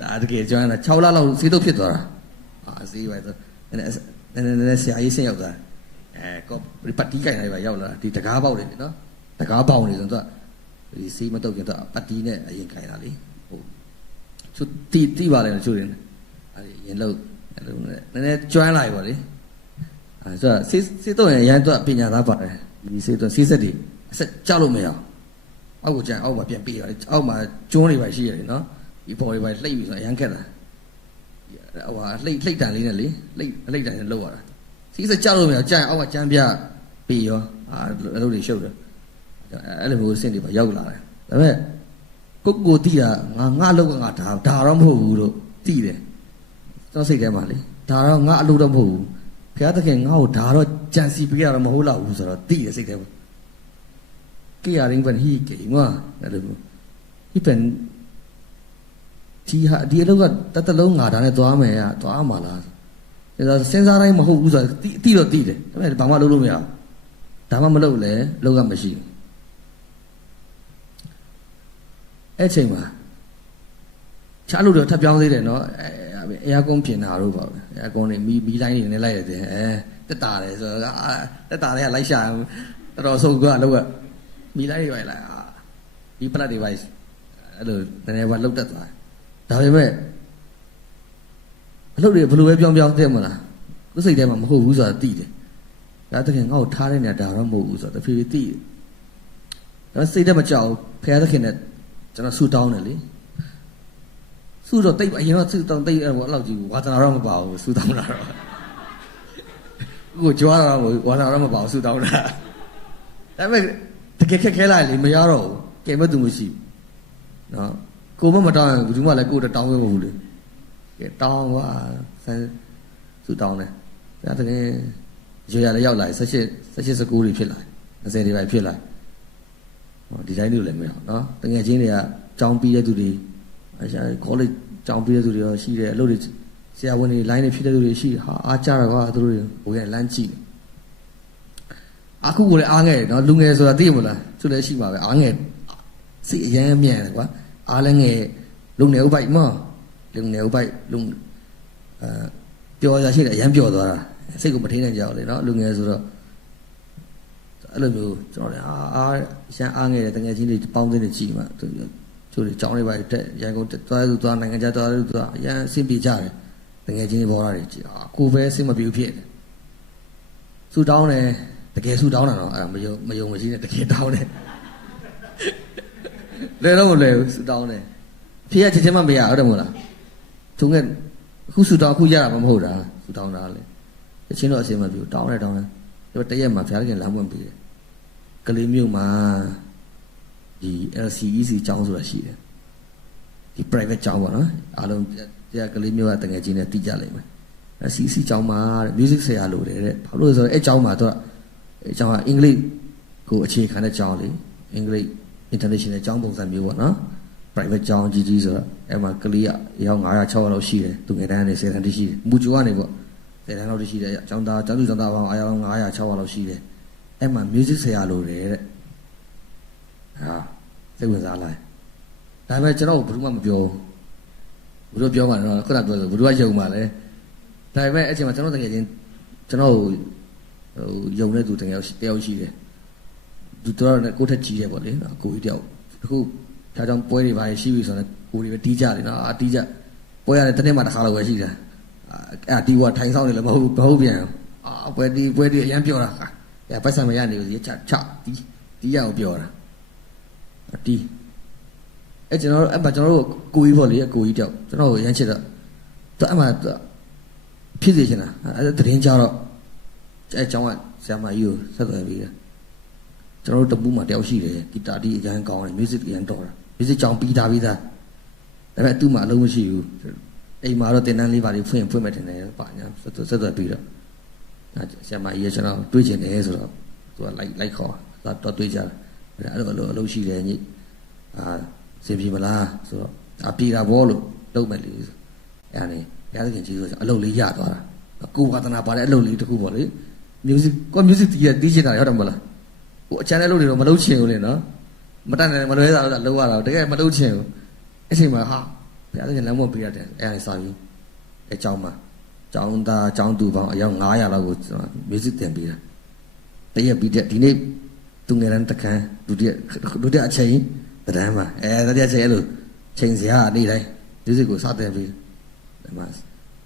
ဒါတကယ်ကျွမ်းတာ6လလောက်ဆေးတုတ်ဖြစ်သွားတာဆေးပဲဆိုနည်းဆရာကြီးဆင်းရောက်သွားကောပတ်တီးကြင်လိုက်ပါရောက်လာဒီတကားပေါက်တွေနော်တကားပေါက်နေဆိုတော့ဒီဆေးမတုတ်ကြတော့ပတ်တီးနဲ့အရင်ကြင်တာလေဟုတ်သူတီးပါလေချိုးတယ်ရင်လို့နည်းနည်းကျွမ်းလိုက်ပါလေဆိုတော့ဆေးတုတ်ရင်ရန်တော့ပညာသားပါတယ်ဒီဆေးတုတ်ဆေးဆက်တွေအဆက်ကြောက်လို့မရအောင်အောက်ကိုကျန်အောက်မှာပြန်ပြေးရတယ်အောက်မှာကျွန်းတွေပါရှိရတယ်နော်ဒီပေါ်တွေပါလှိပ်ပြီးဆိုအရန်ခက်တာဟိုလှိပ်တန်လေးနဲ့လေလှိပ်တန်နဲ့လောက်ရတာစီးစကြောက်လို့မရကြာရင်အောက်ကကျမ်းပြပြီးရောအလုပ်တွေရှုပ်တယ်အဲ့လိုမျိုးအဆင့်တွေပါရောက်လာတယ်ဒါပေမဲ့ကိုတိတာငါအလုပ်ကငါဒါတော့မဟုတ်ဘူးလို့တိတယ်ကျွန်တော်စိတ်ထဲမှာလေဒါတော့ငါအလုပ်တော့မဟုတ်ဘူးဘုရားသခင်ငါ့ကိုဒါတော့ကြံစီပေးရတော့မဟုတ်တော့ဘူးဆိုတော့တိတယ်စိတ်ထဲမှာကိရရင်ပြန်ဟိကေငါအဲ့လိုမျိုးဒီပန်ဒီအလုပ်ကတလုံးငါဒါနဲ့သွားမယ်သွားမှာလားဒါစဉ်းစားတိုင်းမဟုတ်ဘူးဆိုတော့တိတော့တိတယ်ဒါပေမဲ့ဘာမှလုပ်လို့မရဘူးဒါမှမလုပ်လဲလုပ်ကမရှိဘူးအဲ့ချိန်မှာချားလို့တော့ထပ်ပြောင်းသေးတယ်နော်အဲယာကွန်ပြင်တာတို့ပါပဲအဲယာကွန်နေမီလိုင်းနေနဲ့လိုက်ရတယ်တက်တာတယ်ဆိုတော့တက်တာတွေကလိုက်ရှာတော်တော်ဆုံးကအလုပ်ကမီလိုင်းတွေပဲလိုက်ဒီပလက်တွေပဲအဲ့လိုနည်းနည်းပါလောက်တက်သွားဒါပေမဲ့အလုပ်တွေဘယ်လိုပဲပြောင်းတဲ့မလားသူစိတ်ထဲမှာမဟုတ်ဘူးဆိုတာသိတယ်ဒါတကယ်ငါ့ကိုထားတဲ့နေရာဒါတော့မဟုတ်ဘူးဆိုတော့တဖြည်းဖြည်းသိတယ်ဒါစိတ်ထဲမှာကြောက်ဖခင်သခင်နဲ့ကျွန်တော်ဆူတောင်းတယ်လေဆူတော့တိတ်အရင်တော့ဆူတောင်းတိတ်အဲ့လောက်ကြီးဝါသနာတော့မပါဘူးဆူတောင်းတာတော့ကိုကြွားတာတော့ဝါသနာတော့မပါဘူးဆူတောင်းတာဒါပေမဲ့တကယ်ခက်ခဲလိုက်လေမရတော့ဘူးကဲမဲ့သူမရှိဘူးနော်ကိုမတောင်းရင်ဘူးမှလည်းကိုတောင်းမဟုတ်ဘူးလေကဲတောင်းကွာဆူတောင်းတယ်ဒါတကယ်ရွေရလည်းရောက်လာ18 19တွေဖြစ်လာ20တွေပဲဖြစ်လာဒီတိုင်းလို့လည်းမရအောင်နော်တကယ်ချင်းတွေကကြောင်းပြီးတဲ့သူတွေကောလိပ်ကြောင်းပြီးတဲ့သူတွေရောရှိတယ်အလုပ်တွေဆရာဝန်တွေ line တွေဖြစ်တဲ့သူတွေရှိဟာအားကြတာကွာသူတို့တွေဟိုကလမ်းကြည့်အခုကိုလည်းအားငယ်နော်လူငယ်ဆိုတာသိမလားသူလည်းရှိမှာပဲအားငယ်စိတ်အရင်မြန်တယ်ကွာအားလည်းငယ်လုံနေဥပိုက်မလုံနေဥပိုက်လုံပျော်ရရှိတယ်အရင်ပျော်သွားတာစိတ်ကိုမထိန်နိုင်ကြဘူးလေနော်လူငယ်ဆိုတော့အဲ့လိုမျိုးကျွန်တော်လည်းရှမ်းအားငယ်တဲ့တကယ်ချင်းတွေပေါင်းတဲ့ကြည့်မှာသူတို့ကြောင်းတွေပါတက်ရန်ကုန်သွားနိုင်ငံခြားသွားအရင်အဆင်ပြေကြတယ်တကယ်ချင်းတွေပေါ်လာတယ်ကြည့်ကိုပဲစိတ်မပြေဖြစ်တယ်ဆူတောင်းတယ်တကယ်ဆူတောင်းတာတော့အဲ့မယုံမရှိနဲ့တကယ်တောင်းတယ်လဲတော့မလဲဘူးဆူတောင်းတယ်ဖေကချက်ချင်းမှမရဟုတ်တယ်မဟုတ်လားသူကအခုဆူတောင်းအခုရတာမဟုတ်တာဆူတောင်းတာလေချက်ချင်းတော့အဆင်မပြေတောင်းတယ်ဒီတရက်မှာဘုရားခင်လမ်းပွင့်ပေးတယ်ကလေးမျိုးမှာဒီ LCEC ကျောင်းဆိုတာရှိတယ်ဒီ private ကျောင်းပေါ့နော်အားလုံးတရားကလေးမျိုးကတကယ်ချင်းနဲ့တည်ကြလိမ့်မယ် LCEC ကျောင်းမှာ music ဆရာလို့တဲ့ဘာလို့လဲဆိုတော့အဲကျောင်းမှာတော့အဲကျောင်းကအင်္ဂလိပ်ကိုအခြေခံတဲ့ကျောင်းလေအင်္ဂလိပ် international ကျောင်းပုံစံမျိုးပေါ့နော် private ကျောင်းကြီးဆိုတော့အဲမှာကလေးကရောက်900 600လောက်ရှိတယ်သူငယ်တန်းကနေ10တန်းတိရှိတယ်မူဂျိုကနေပေါ့10တန်းလောက်တိရှိတယ်ကျောင်းသားကျောင်းသူကျောင်းသားပေါင်းအားလုံး900 600လောက်ရှိတယ်အဲ့မှာ music ဆရာလို့တဲ့ဟာစိတ်ဝင်စားလိုက်ဒါပေမဲ့ကျွန်တော်ဘယ်သူမှမပြောဘူးဘယ်လိုပြောမှလဲခုနပြောဆိုဘယ်သူကယုံမှလဲဒါပေမဲ့အဲ့ချိန်မှာကျွန်တော်တကယ်ချင်း ကျွန်တော်ယုံတဲ့သူတယောက်ရှိတယ်သူတို့ကကိုယ့်ထက်ကြီးတယ်ပေါ့လေနော်ကိုကြီးတယောက်အခုဒါကြောင့်ပွဲတွေပါရှိပြီဆိုတော့ကိုတွေပဲတီးကြတယ်နော်တီးကြပွဲရတယ်တစ်နေ့မှတစ်ခါလောက်ပဲရှိတာအဲ့တီးဝထိုင်ဆောင်နေလည်းမဟုတ်ပြန်ပွဲတီးအရင်ပြောတာပိုက်ဆံမရနေဘူးချတီးရအောင်ပြောတာတီးအဲ့ကျွန်တော်အဲ့မှာကျွန်တော်တို့ကိုကြီးပေါ့လေကိုကြီးတယောက်ကျွန်တော်ကိုရမ်းချစ်တော့သူအဲ့မှာဖြစ်စေချင်တာအဲ့တရင်ကြတော့အဲ့ကျောင်းကဆရာမကြီးကိုဆက်သွယ်ပြီးကျွန်တော်တို့တပူးမှာတယောက်ရှိတယ်ဂီတာတီးအရန်ကောင်းတယ် music အရန်တော်တာ music ကျောင်းပြီးသားဒါပေမဲ့သူ့မှာအလုံးမရှိဘူးအိမ်မှာတော့တင်တန်းလေးပါလေးဖွင့်မဲ့တင်တယ်ပါညာဆက်သွယ်ပြီးတော့ဆရာမကြီးကျွန်တော်တွေးချင်တယ်ဆိုတော့သူကလိုက်ခေါ်တော့တွေးကြတယ်အဲ့လိုအလုံးရှိတယ်ညစင်ပြေမလားဆိုတော့ပြေတာဘောလို့လုပ်မဲ့လေအဲ့ဒါနေရသခင်ကြီးဆိုအလုပ်လေးရသွားတာကိုဝါသနာပါတဲ့အလုပ်လေးတစ်ခုပေါ့လေ music တီးချင်တာရောက်တယ်မလားဟိုအချမ်းတဲ့လုပ်တွေတော့မလုပ်ချင်ဘူးလေနော်မတတ်နိုင်မလွဲတာတော့လုပ်ရတာတကယ်မလုပ်ချင်ဘူးအဲ့ချိန်မှာဟာဘုရားသခင်လမ်းမပေးရတယ်အဲ့ဒါစာပြီးအကြောင်းမှာကျောင်းသားကျောင်းသူပေါင်းအယောက်900လောက်ကိုကျွန်တော် music သင်ပေးတာတရက်ပြီးတဲ့ဒီနေ့သူငယ်တန်းတခန်းဒုတိယအချိန်တန်းမှာတတိယအချိန်အဲ့လိုချိန်စရာနေ့တိုင်း music ကိုစသင်ပေးတယ်မှာ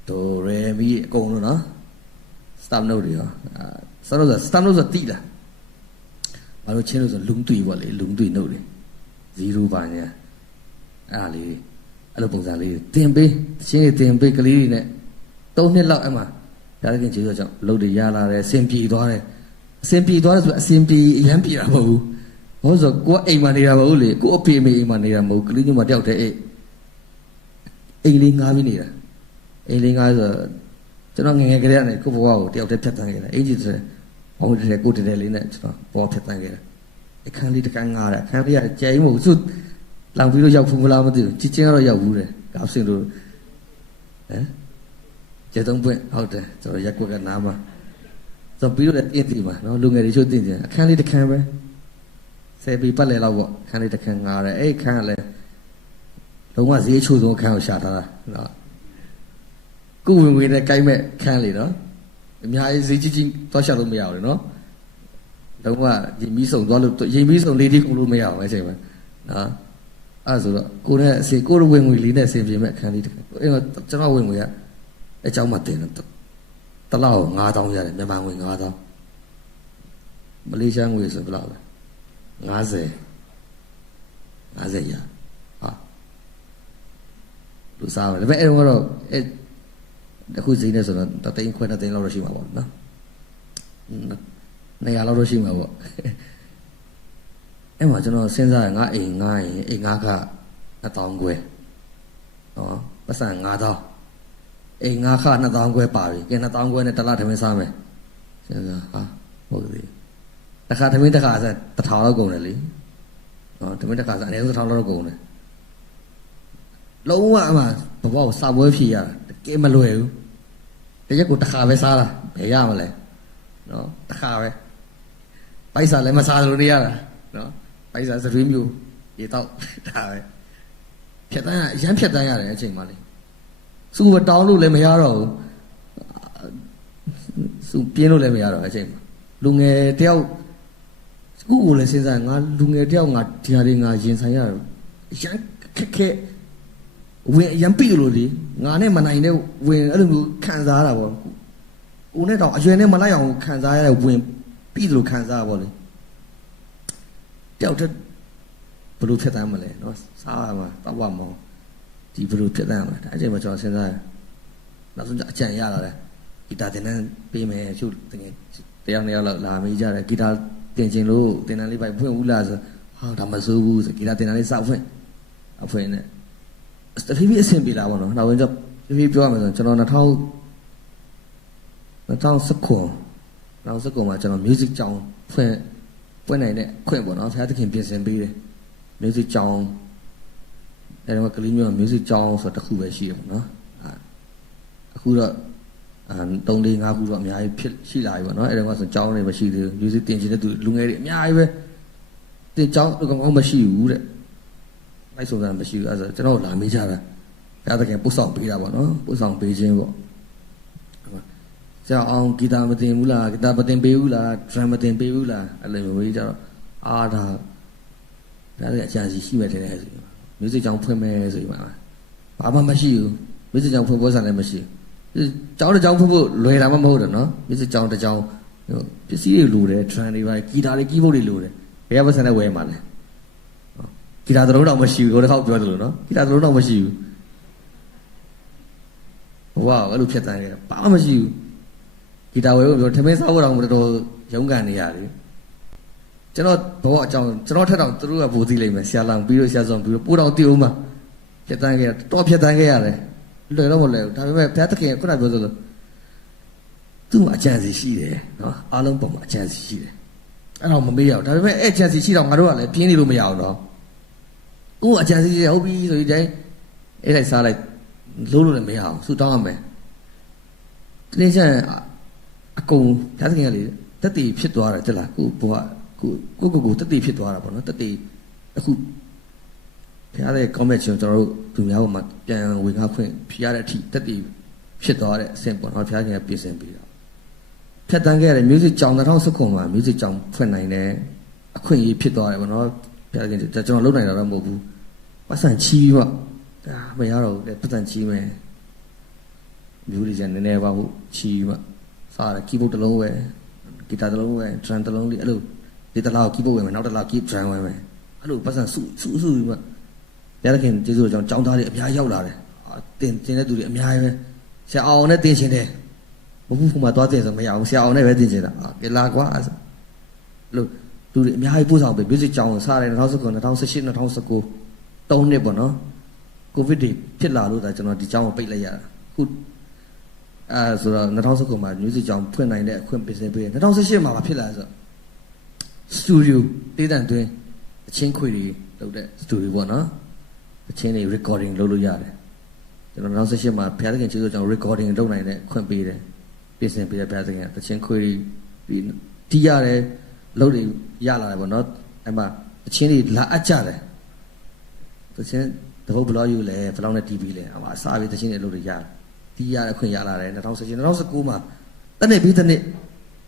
ဒိုရေမီအကုန်လုံးနော် stop note တွေရောstop note ဆိုတိလားဘာလို့ချင်းလို့ဆိုလုံတွေ့ပေါ့လေလုံတွေ့ note တွေ0ပါညာအဲ့ဒါလေးအဲ့လိုပုံစံလေးသင်ပေးချင်းတွေသင်ပေးကလေးတွေနဲ့3နှစ်လောက်အဲ့မှာဒါလည်းကျေးဇူးကြောင့်အလုပ်တွေရလာတယ်အဆင်ပြေသွားတယ်ဆိုအဆင်ပြေအရန်ပြေတာမဟုတ်ဘူးဟောဆိုကိုကအိမ်မှာနေတာမဟုတ်လေကိုအဖေအမေအိမ်မှာနေတာမဟုတ်ကလေးညမတယောက်တည်းအိမ်လေးငားပြီးနေတာအိမ်လေးငားဆိုကျွန်တော်ငယ်ကလေးကနေကိုဘဝကိုတယောက်တည်းဖြတ်တန်းခဲ့တာအင်ဂျီဆိုဘောင်းတဲ့ကိုတဲလေးနဲ့ကျွန်တော်ပေါ်ဖြတ်တန်းခဲ့တာအခန်းလေးတကန်းငားတယ်အခန်းလေးကကျဲမဟုတ်သူလောင်ပြီးတော့ရောက်ဘူးမလားမသိဘူးကြီးချင်းကတော့ရောက်ဘူးတယ်ကောက်စင်လို့ကျေတုံးပွင့်ဟုတ်တယ်ကျွန်တော်ရက်ကွက်ကနားမှာဆိုပြီးတော့တင်းတီမှာနော်လူငယ်တွေချို့တင်းတယ်အခန်းလေးတစ်ခန်းပဲ10ปีပတ်လည်လောက်ပေါ့အခန်းလေးတစ်ခန်းငားတယ်အဲ့ခန်းကလည်းလုံးဝဈေးချို့ဆုံးအခန်းကိုရှာထားတာနော်ကိုဝင်ဝင်နဲ့ကြိုက်မဲ့ခန်းလေနော်အများကြီးဈေးကြီးသွားရှာလို့မရဘူးလေနော်လုံးဝရင်မီးစုံသွားလို့ရင်မီးစုံလေးတီးကုန်လို့မရအောင်အဲ့ချိန်မှာနော်အဲ့ဆိုတော့ကိုနဲ့အစီကိုရဝင်ငွေလေးနဲ့အစီပြေမဲ့အခန်းလေးတစ်ခန်းအဲ့တော့ကျွန်တော်ဝင်ငွေကအเจ้าမှာတင်တယ်တလောက်9000ရတယ်မြန်မာငွေ9000မလေးရှားငွေဆိုဘယ်လောက်လဲ50ရဟာလူစားတယ်ဒါပေမဲ့အဲ့တော့အဲ့အခုဈေးနဲ့ဆိုတော့3သိန်းခွဲ2သိန်းလောက်တော့ရှိမှာပေါ့နော်200လောက်တော့ရှိမှာပေါ့အဲ့မှာကျွန်တော်စဉ်းစားရငါအိမ်ငားရင်အိမ်ငားက1000ခွဲနော်ပတ်စံ9000အိမ်ငါခ2000ခွဲပါပြီကဲ2000ခွဲနဲ့တစ်လထမင်းစားမယ်စဉ်းစားဟာဟုတ်ပြီတစ်ခါထမင်းတစ်ခါဆို1000လောက်ကုန်တယ်လေနော်ထမင်းတစ်ခါဆိုအနည်းဆုံး1000လောက်ကုန်တယ်လုံးဝအမှဘဘကိုစာပွဲဖြေရတာတကယ်မလွယ်ဘူးတရက်ကိုတစ်ခါပဲစားတာဘယ်ရမလဲနော်တစ်ခါပဲပိုက်စားလည်းမစားလို့နေရတာနော်ပိုက်စားစရွေးမျိုးရေတော့ဒါပဲဖြတ်တန်းရမ်းဖြတ်တန်းရတယ်အချိန်မှလေစုမတောင်းလို့လည်းမရတော့ဘူးစုပြင်းလို့လည်းမရတော့အချိန်မှာလူငယ်တယောက်ခုကိုလည်းစဉ်းစားငါလူငယ်တယောက်ငါဒီဟာတွေငါရင်ဆိုင်ရရမ်းခက်ဝင်ရမ်းပြီလို့လေငါနဲ့မနိုင်တဲ့ဝင်အဲ့လိုမျိုးခံစားရတာပေါ့ဦးနဲ့တော့အရွယ်နဲ့မလိုက်အောင်ခံစားရတဲ့ဝင်ပြီလို့ခံစားရပါလေတယောက်တည်းဘယ်လိုဖြစ်တိုင်းမလဲနော်စားရမှာတော့ပါမောဒီဘယ်လိုဖြစ်တိုင်းမလဲဒါအချိန်မှာကျွန်တော်စဉ်းစားရနောက်ဆုံးအကြံရလာတယ်ဂီတာသင်တန်းပေးမယ်ချုပ်တကယ်တယောက်2ယောက်လောက်လာမေးကြတယ်ဂီတာသင်ချင်လို့သင်တန်းလေးပိုက်ဖွင့်ဦးလားဆိုဟာဒါမစိုးဘူးဆိုဂီတာသင်တန်းလေးစဖွင့်အဖွင့်နဲ့တဖြည်းဖြည်းအဆင်ပြေလာပါတော့နောက်ဝင်ကျတဖြည်းပြောရမယ်ဆိုကျွန်တော်2019မှာကျွန်တော် music ကျောင်းဖွင့်နိုင်တဲ့ခွင့်ပေါ့နော်ဖခင်သခင်ပြင်ဆင်ပေးတယ် music ကျောင်းအဲ့တော့ကလေးမျိုး music ကျောင်းဆိုတော့တစ်ခုပဲရှိရပါတော့အခုတော့3 4 5ခုတော့အများကြီးဖြစ်ရှိလာပြီပေါ့နော်အဲ့တော့ဆိုကျောင်းတွေမရှိသေးဘူး music တင်ချင်တဲ့သူလူငယ်တွေအများကြီးပဲတင်ကျောင်းကောင်းမရှိဘူးတဲ့လိုက်ဆိုတာမရှိဘူးအဲ့ဒါကျွန်တော်လာမေးကြတာဖခင်သခင်ပို့ဆောင်ပေးတာပေါ့နော်ပို့ဆောင်ပေးခြင်းပေါ့စ ကြောင်အောင်ဂီတာမတင်ဘူးလားဂီတာမတင်ပေးဘူးလားဒရမ်မတင်ပေးဘူးလားအဲ့လိုမျိုးကြီးကြတော့အာဒါအကြံစီရှိမယ်ထင်တယ်ဆိုရင် music ကြောင်ဖွင့်မယ်ဆိုရင်ဘာမှမရှိဘူး music ကြောင်ဖွင့်ဖို့ဆန်လည်းမရှိဘူးကြောင်တစ်ကြောင်ဖွင့်ဖို့လွယ်တာမှမဟုတ်တယ်နော် music ကြောင်တစ်ကြောင်ပစ္စည်းတွေလိုတယ် drum တွေပါဂီတာတွေ keyboard တွေလိုတယ်ဘယ်ကပတ်စံနဲ့ဝယ်မှာလဲဂီတာတစ်လုံးတော့မရှိဘူးကိုတစ်ခေါက်ပြောသလိုနော်ဂီတာတစ်လုံးတော့မရှိဘူးဝါအဲ့လိုဖြစ်တိုင်းဘာမှမရှိဘူးဂီတာဝယ်ဖို့ပြောထမင်းစားဖို့တော့တော်တော်ရုန်းကန်နေရတယ်ကျွန်တော်ဘဝအကြောင်းကျွန်တော်ထက်တော့သူတို့ကပိုသိလိမ့်မယ်ဆရာလောင်ပြီးတော့ဆရာဆောင်ပြီးတော့ပိုးတော်တည်အောင်မှာဖြစ်တိုင်းခဲ့တော့ဖြစ်တိုင်းခဲ့ရတယ်လွယ်တော့မလွယ်ဘူးဒါပေမဲ့ဘုရားသခင်ခုနပြောသလိုသူ့မှာအကြံစီရှိတယ်နော်အားလုံးပုံမှာအကြံစီရှိတယ်အဲ့တော့မမေ့ရဘူးဒါပေမဲ့အဲ့အကြံစီရှိတော့ငါတို့ကလည်းပြင်းနေလို့မရအောင်တော့ကိုယ်အကြံစီဟုတ်ပြီဆိုရင်အဲ့ဒါစားလိုက်လုံးလို့လည်းမရအောင်ဆူတောင်းရမယ်တင်းချမ်းအကုန်ဘုရားသခင်ကလေတက်တည်ဖြစ်သွားတယ်တက်လားကိုဘဝကိုတက်တည်ဖြစ်သွားတာပေါ့နော်တက်တည်အခုဘုရားရဲ့ comment ကျွန်တော်တို့သူများပေါ်မှာပြန်ဝင်ကားခွင့်ဖြစ်ရတဲ့အထိတက်တည်ဖြစ်သွားတဲ့အဆင့်ပေါ့နော်ဘုရားရှင်ကပြင်ဆင်ပေးတာဖြတ်တန်းခဲ့တဲ့ music ကြောင်2019မှာ music ကြောင်ဖွင့်နိုင်တယ်အခွင့်အရေးဖြစ်သွားတယ်ပေါ့နော်ဘုရားရှင်ကျွန်တော်လုပ်နိုင်တာတော့မဟုတ်ဘူးပတ်စံချီးပြီးတော့ဒါမရတော့ဘူးပတ်စံချီးမယ်မျိုးလေးကျန်နည်းနည်းပါဟုတ်ချီးပြီးစားတယ် keyboard တစ်လုံးဝယ်ဂီတာတစ်လုံးဝယ် drum တစ်လုံးလေးအဲ့လိုဒီတစ်လောက် keyboard ဝယ်မယ်နောက်တစ်လောက် drum ဝယ်မယ်အဲ့လိုပတ်စံစုပြီးမှရတဲ့ခင်ကျေးဇူးတော်ကြောင့်ကျောင်းသားတွေအများရောက်လာတယ်တင်တဲ့သူတွေအများကြီးပဲဆရာအောင်နဲ့တင်ရှင်တယ်ဘုဘမှာသွားတင်ဆိုမရအောင်ဆရာအောင်နဲ့ပဲတင်ရှင်တာကဲလာကွာအဲ့လိုလူတွေအများကြီးပို့ဆောင်ပေး music ကျောင်းကိုစားတယ်2019 2018 2019 3နှစ်ပေါ့နော်ကိုဗစ်တွေဖြစ်လာလို့ဒါကျွန်တော်ဒီကျောင်းကိုပိတ်လိုက်ရတာခုဆိုတော့2019မှာ music ကျောင်းဖွင့်နိုင်တဲ့အခွင့်ပေးစင်ပေး2018မှာဖြစ်လာဆိုစတူဒီယိုတေးတန်တွင်းအချင်းခွေတွေလုပ်တဲ့စတူဒီယိုပေါ့နော်အချင်းတွေ recording လုပ်လို့ရတယ်ကျွန်တော်2018မှာဘုရားသခင်ကျေးဇူးကြောင့် recording လုပ်နိုင်တဲ့ခွင့်ပေးတယ်ပြင်ဆင်ပေးတဲ့ဘုရားသခင်အချင်းခွေတွေတီးရတယ်လုပ်တွေရလာတယ်ပေါ့နော်အဲ့မှာအချင်းတွေလာအပ်ကြတယ်တချင်းတပုတ်ဘလောက်ယူလဲဘလောက်နဲ့တီးပြီးလဲအမအစားပြီးတချင်းတွေလုပ်တွေရတယ်တီးရတဲ့ခွင့်ရလာတယ်2018 2019မှာတနေ့ပြီးတနေ့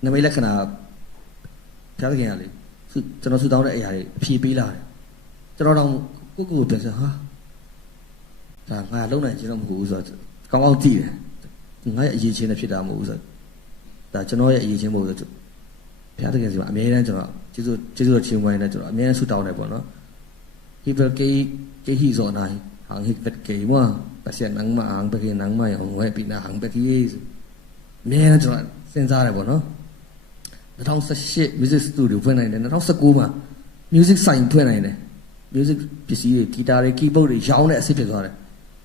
နမိတ်လက္ခဏာဘုရားသခင်ကလေကျွန်တော်ဆူတောင်းတဲ့အရာတွေအဖြေပေးလာတယ်ကျွန်တော်တော့ကိုပြန်စဟာဒါငါလုံးနိုင်ခြင်းတော့မဟုတ်ဘူးဆိုတော့ကောင်းကောင်းသိတယ်ငါရဲ့အရေးချင်းနဲ့ဖြစ်တာမဟုတ်ဘူးဆိုတော့ဒါကျွန်တော်ရဲ့အရေးချင်းမဟုတ်ဘူးဆိုတော့ဘုရားသခင်စီမှာအမြဲတမ်းကျွန်တော်ကျေးဇူးတော်ချီးမွမ်းနေတယ်ကျွန်တော်အမြဲတမ်းဆူတောင်းတယ်ပေါ့နော်ဟိဘကေဟီဇောနိုင်ဟန်ဟိဘကေမွာပတ်စံနန်းမအောင်ဘကေနန်းမရောဝဲပိနာဟန်ဘကေအမြဲတမ်းကျွန်တော်စဉ်းစားတယ်ပေါ့နော်2018 music studio ဖွင့်နိုင်တယ်2019မှာ music sign ဖွင့်နိုင်တယ် music ပစ္စည်းတွေဂီတာတွေ keyboard တွေရောင်းတဲ့အဆင့်ဖြစ်သွားတယ်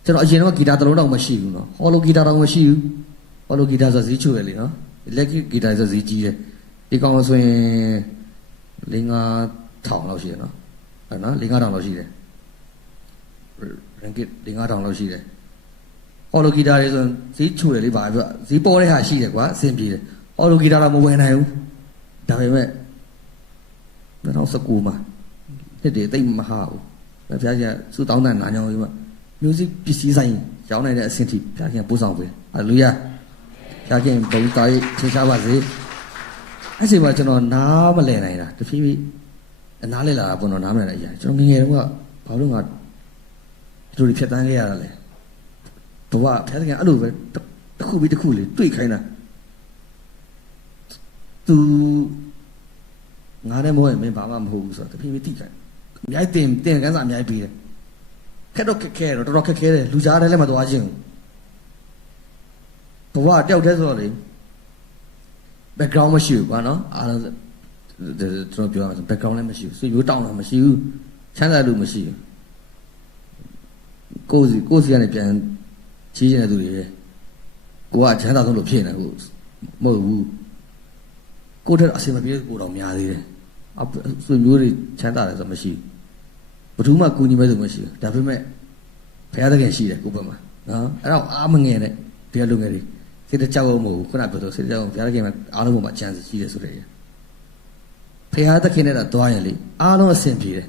ကျွန်တော်အရင်တော့ဂီတာတစ်လုံးတော့မရှိဘူးနော်ဟောလိုဂီတာတော့မရှိဘူးဟောလိုဂီတာဆိုဈေးချိုတယ်လေနော် electric ဂီတာဆိုဈေးကြီးတယ်ဒီကောင်ဆိုရင်5,000လောက်ရှိတယ်နော်ဟုတ်နော်5,000လောက်ရှိတယ် ringgit 5,000လောက်ရှိတယ်ဟောလိုဂီတာတွေဆိုဈေးချိုတယ်လေပါပြဈေးပေါ်တဲ့ဟာရှိတယ်ကွာအဆင်ပြေတယ်ဟောလိုဂီတာတော့မဝယ်နိုင်ဘူးဒါပေမဲ့2019မှာနှစ်တည်းတိတ်မဟာဘူးဘုရားရှင်စူတောင်းတဲ့နာညောင်းကြီးမှာ music ပစ္စည်းဆိုင်ရောင်းနိုင်တဲ့အဆင့်ထိဘုရားရှင်ပို့ဆောင်ပေးဟာလေလုယာဘုရားရှင်ဘုံသားရေးထင်ရှားပါစေအဲ့ဒီမှာကျွန်တော်နားမလည်နိုင်တာတဖြည်းဖြည်းနားလည်လာတာပေါ့နော်နားမလည်တဲ့အရာကျွန်တော်ငယ်ငယ်တုန်းကဘာလို့ငါဒီလိုဖြတ်တန်းခဲ့ရတာလဲဘဝဘုရားရှင်အဲ့လိုပဲတစ်ခုပြီးတစ်ခုလေတွေ့ခိုင်းတာသူငါနဲ့မဟုတ်ရင်မင်းဘာမှမဟုတ်ဘူးဆိုတော့တဖြည်းဖြည်းသိကြတယ်အများကြီးတင်ကန်းစာအများကြီးပြီးတယ်ခက်တော့ခက်ခဲတော့တော်တော်ခက်ခဲတယ်လူကြားတယ်လည်းမသွားချင်းဘဝတယောက်တည်းဆိုတော့လေ background မရှိဘူးကွာနော်အားလုံးကျွန်တော်ပြောရမယ် background လည်းမရှိဘူးဆွေမျိုးတောင်းတာမရှိဘူးချမ်းသာလို့မရှိဘူးကိုယ်စီကနေပြန်ချီးနေတဲ့သူတွေကိုကချမ်းသာဆုံးလို့ဖြစ်နေကိုမဟုတ်ဘူးကိုယ့်ထက်အဆင်မပြေကိုတော့များသေးတယ်ဆွေမျိုးတွေချမ်းသာတယ်ဆိုမရှိဘူးဘယ်သူမှကူညီမဲ့သူမရှိဘူးဒါပေမဲ့ဘုရားသခင်ရှိတယ်ကိုယ့်ဘက်မှာနော်အဲ့တော့အားမငယ်နဲ့တရားလူငယ်တွေစိတ်တကြောက်မဟုတ်ဘူးခုနပြောဆိုစိတ်တကြောက်ဘုရားသခင်မှာအားလုံးပေါ်မှာအချမ်းရှိတယ်ဆိုတဲ့ဘုရားသခင်နဲ့တော့သွားရင်လေအားလုံးအဆင်ပြေတယ်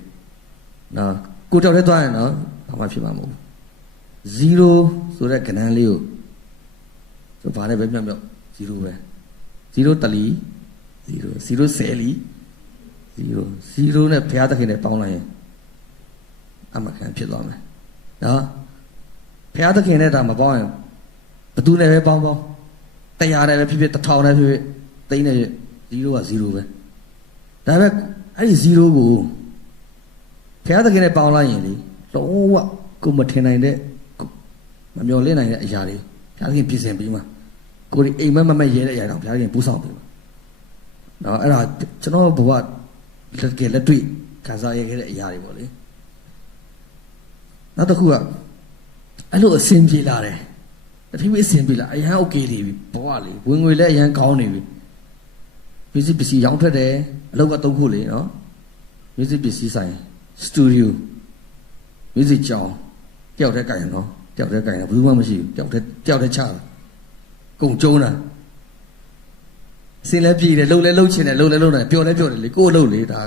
နော်ကိုကြောက်တဲ့သွားရင်တော့ဘာမှဖြစ်မှာမဟုတ်ဘူး0ဆိုတဲ့ကဏ္ဍလေးကိုဆိုဘာနဲ့ပဲမြောက် 0ပဲ0တလီ0 0 10လီ0နဲ့ဘုရားသခင်နဲ့ပေါင်းလိုက်ရင်အမခံဖြစ်သွားမယ်နော်ဘုရားသခင်နဲ့ဒါမပေါင်းရင်ဘသူနဲ့ပဲပေါင်း100နဲ့ပဲဖြစ်1000နဲ့ဖြစ်သိန်းနဲ့0က0ပဲဒါပေမဲ့အဲ့ဒီ0ကိုဘုရားသခင်နဲ့ပေါင်းလိုက်ရင်လေလုံးဝကိုမထင်နိုင်တဲ့မမျော်လင့်နိုင်တဲ့အရာတွေဘုရားသခင်ပြင်ဆင်ပြီးမှကိုဒီအိမ်မက်မက်ရဲတဲ့အရာတော့ဘုရားသခင်ပူဆောင်ပြီးမှနော်အဲ့ဒါကျွန်တော်ဘဝလက်တွေ့ခံစားရခဲ့တဲ့အရာတွေပေါ့လေနောက်တစ်ခုကအဲ့လိုအဆင်ပြေလာတယ်တတိယအဆင်ပြေလာအရန်โอเคနေပြီဘဝလေဝင်ငွေလည်းအရန်ကောင်းနေပြီပစ္စည်းရောင်းထွက်တယ်အလုပ်က3ခုလေနော်ပစ္စည်းဆိုင်စတူဒီယိုကြောင်တယောက်တည်းကြိုင်နော်တယောက်တည်းကြိုင်တယ်ဘယ်သူမှမရှိဘူးတယောက်တည်းချတာကုန်ကျုံးတာစင်လည်းပြည်တယ်လှုပ်လဲလှုပ်ချင်တယ်လှုပ်လဲလှုပ်တယ်ပျော်လဲပျော်တယ်လေကိုယ်လှုပ်လေဒါ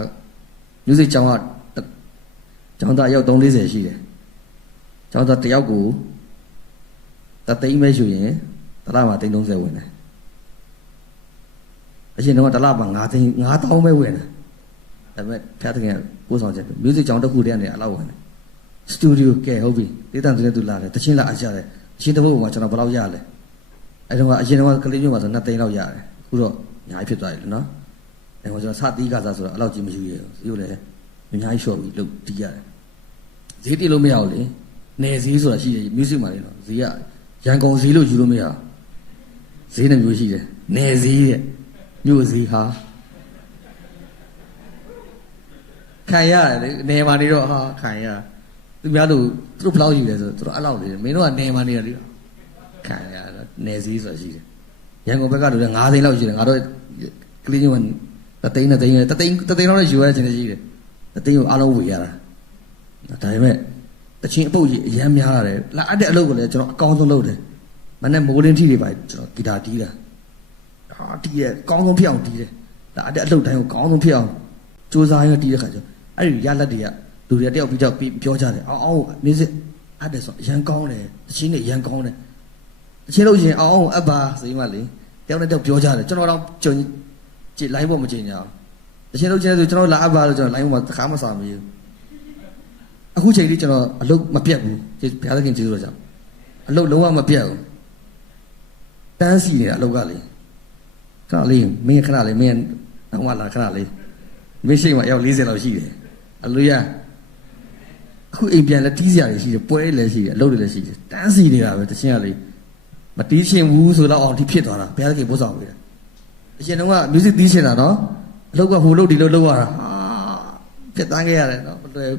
music ကြောင်ကကျောင်းသားအယောက်340ရှိတယ်ကျောင်းသားတယောက်ကိုတသိန်းပဲယူရင်တစ်လမှာ330ဝင်တယ်အရင်တော့တစ်လမှာ9,000ပဲဝင်တယ်ဒါပေမဲ့ဖျားတဲ့ကပို့ဆောင်ချက် music ကြောင်တစ်ခုတည်းနဲ့အလောက်ဝင်တယ်စတူဒီယိုကဲဟုတ်ပြီဒေသန်သူလာတယ်တချင်းလာအကြတယ်တချင်းတစ်ပုဒ်မှာကျွန်တော်ဘယ်လောက်ရလဲအဲ့တော့အရင်တော့ကလေးမျိုးမှာဆို2သိန်းလောက်ရတယ်အခုတော့အများကြီးဖြစ်သွားတယ်နော်အဲ့တော့ကျွန်တော်စတီးကစားဆိုတော့အဲ့လောက်ကြီးမယူရဘူးရုပ်လည်းအများကြီး short ပြီးလုပ်တီးရတယ်ဈေးတည်လို့မရဘူးလေနယ်ဈေးဆိုတာရှိတယ် music မှာလေနော်ဈေးကရန်ကုန်ဈေးလို့ယူလို့မရဘူးဈေးနှမျိုးရှိတယ်နယ်ဈေးတဲ့မြို့ဈေးဟာခံရတယ်လေနယ်မှာနေတော့ဟာခံရသူများလို့သူတို့ဘယ်လောက်ယူလဲဆိုတော့အဲ့လောက်လေမင်းတို့ကနယ်မှာနေရတယ်ခံရနယ်ဈေးဆိုတာရှိတယ်ရန်ကုန်ဘက်ကလူတွေ9သိန်းလောက်ရှိတယ်ငါတို့ကလေးညဝင်တသိန်းလောက်လည်းယူရခြင်းရှိတယ်တသိန်းကိုအားလုံးဝေရတာဒါပေမဲ့တချင်းအပုတ်ကြီးအရမ်းများရတယ်လာအပ်တဲ့အလုပ်ကိုလည်းကျွန်တော်အကောင်းဆုံးလုပ်တယ်မနေ့မိုးလင်းထီတွေပါကျွန်တော်ဂီတာတီးတာတီးရအကောင်းဆုံးဖြစ်အောင်တီးတယ်လာအပ်တဲ့အလုပ်တိုင်းကိုအကောင်းဆုံးဖြစ်အောင်စူးစမ်းရတီးတဲ့ခါကျအဲ့ဒီရလက်တွေကလူတွေတယောက်ပြီးတော့ပြောကြတယ်အောင် music အပ်တယ်ဆိုအရန်ကောင်းတယ်တချင်းတွေအရန်ကောင်းတယ်တချင်းလို့ရင်အောင်အပ်ပါစိမ့်မလေးတယောက်နဲ့တယောက်ပြောကြတယ်ကျွန်တော်တော့ကြုံကြည့် line ပေါ်မကြည့်ကြအောင်တချင်းလို့ချင်းဆိုကျွန်တော်လာအပ်ပါလို့ကျွန်တော် line ပေါ်မှာတစ်ခါမှစာမရေးအခုချိန်လေးကျွန်တော်အလုပ်မပြတ်ဘူးဘုရားသခင်ကျေးဇူးတော်ကြောင့်အလုပ်လုံးဝမပြတ်ဘူးတန်းစီနေတာအလုပ်ကလေခဏလေးမင်းခဏလေးမင်းတော့မှလာခဏလေးမင်းရှိမှရောက်40လောက်ရှိတယ်အလိုရအခုအိမ်ပြန်လဲတီးစရာတွေရှိတယ်ပွဲလည်းရှိတယ်အလုပ်တွေလည်းရှိတယ်တန်းစီနေတာပဲတချင်းကလေမတီးချင်ဘူးဆိုတော့အောင်ဒီဖြစ်သွားတာဘုရားသခင်ပို့ဆောင်ပေးတယ်အရှင်တော့က music တီးချင်တာနော်အလုပ်ကဟိုလုပ်ဒီလုပ်ရတာဖြစ်တန်းခဲ့ရတယ်နော်မလွယ်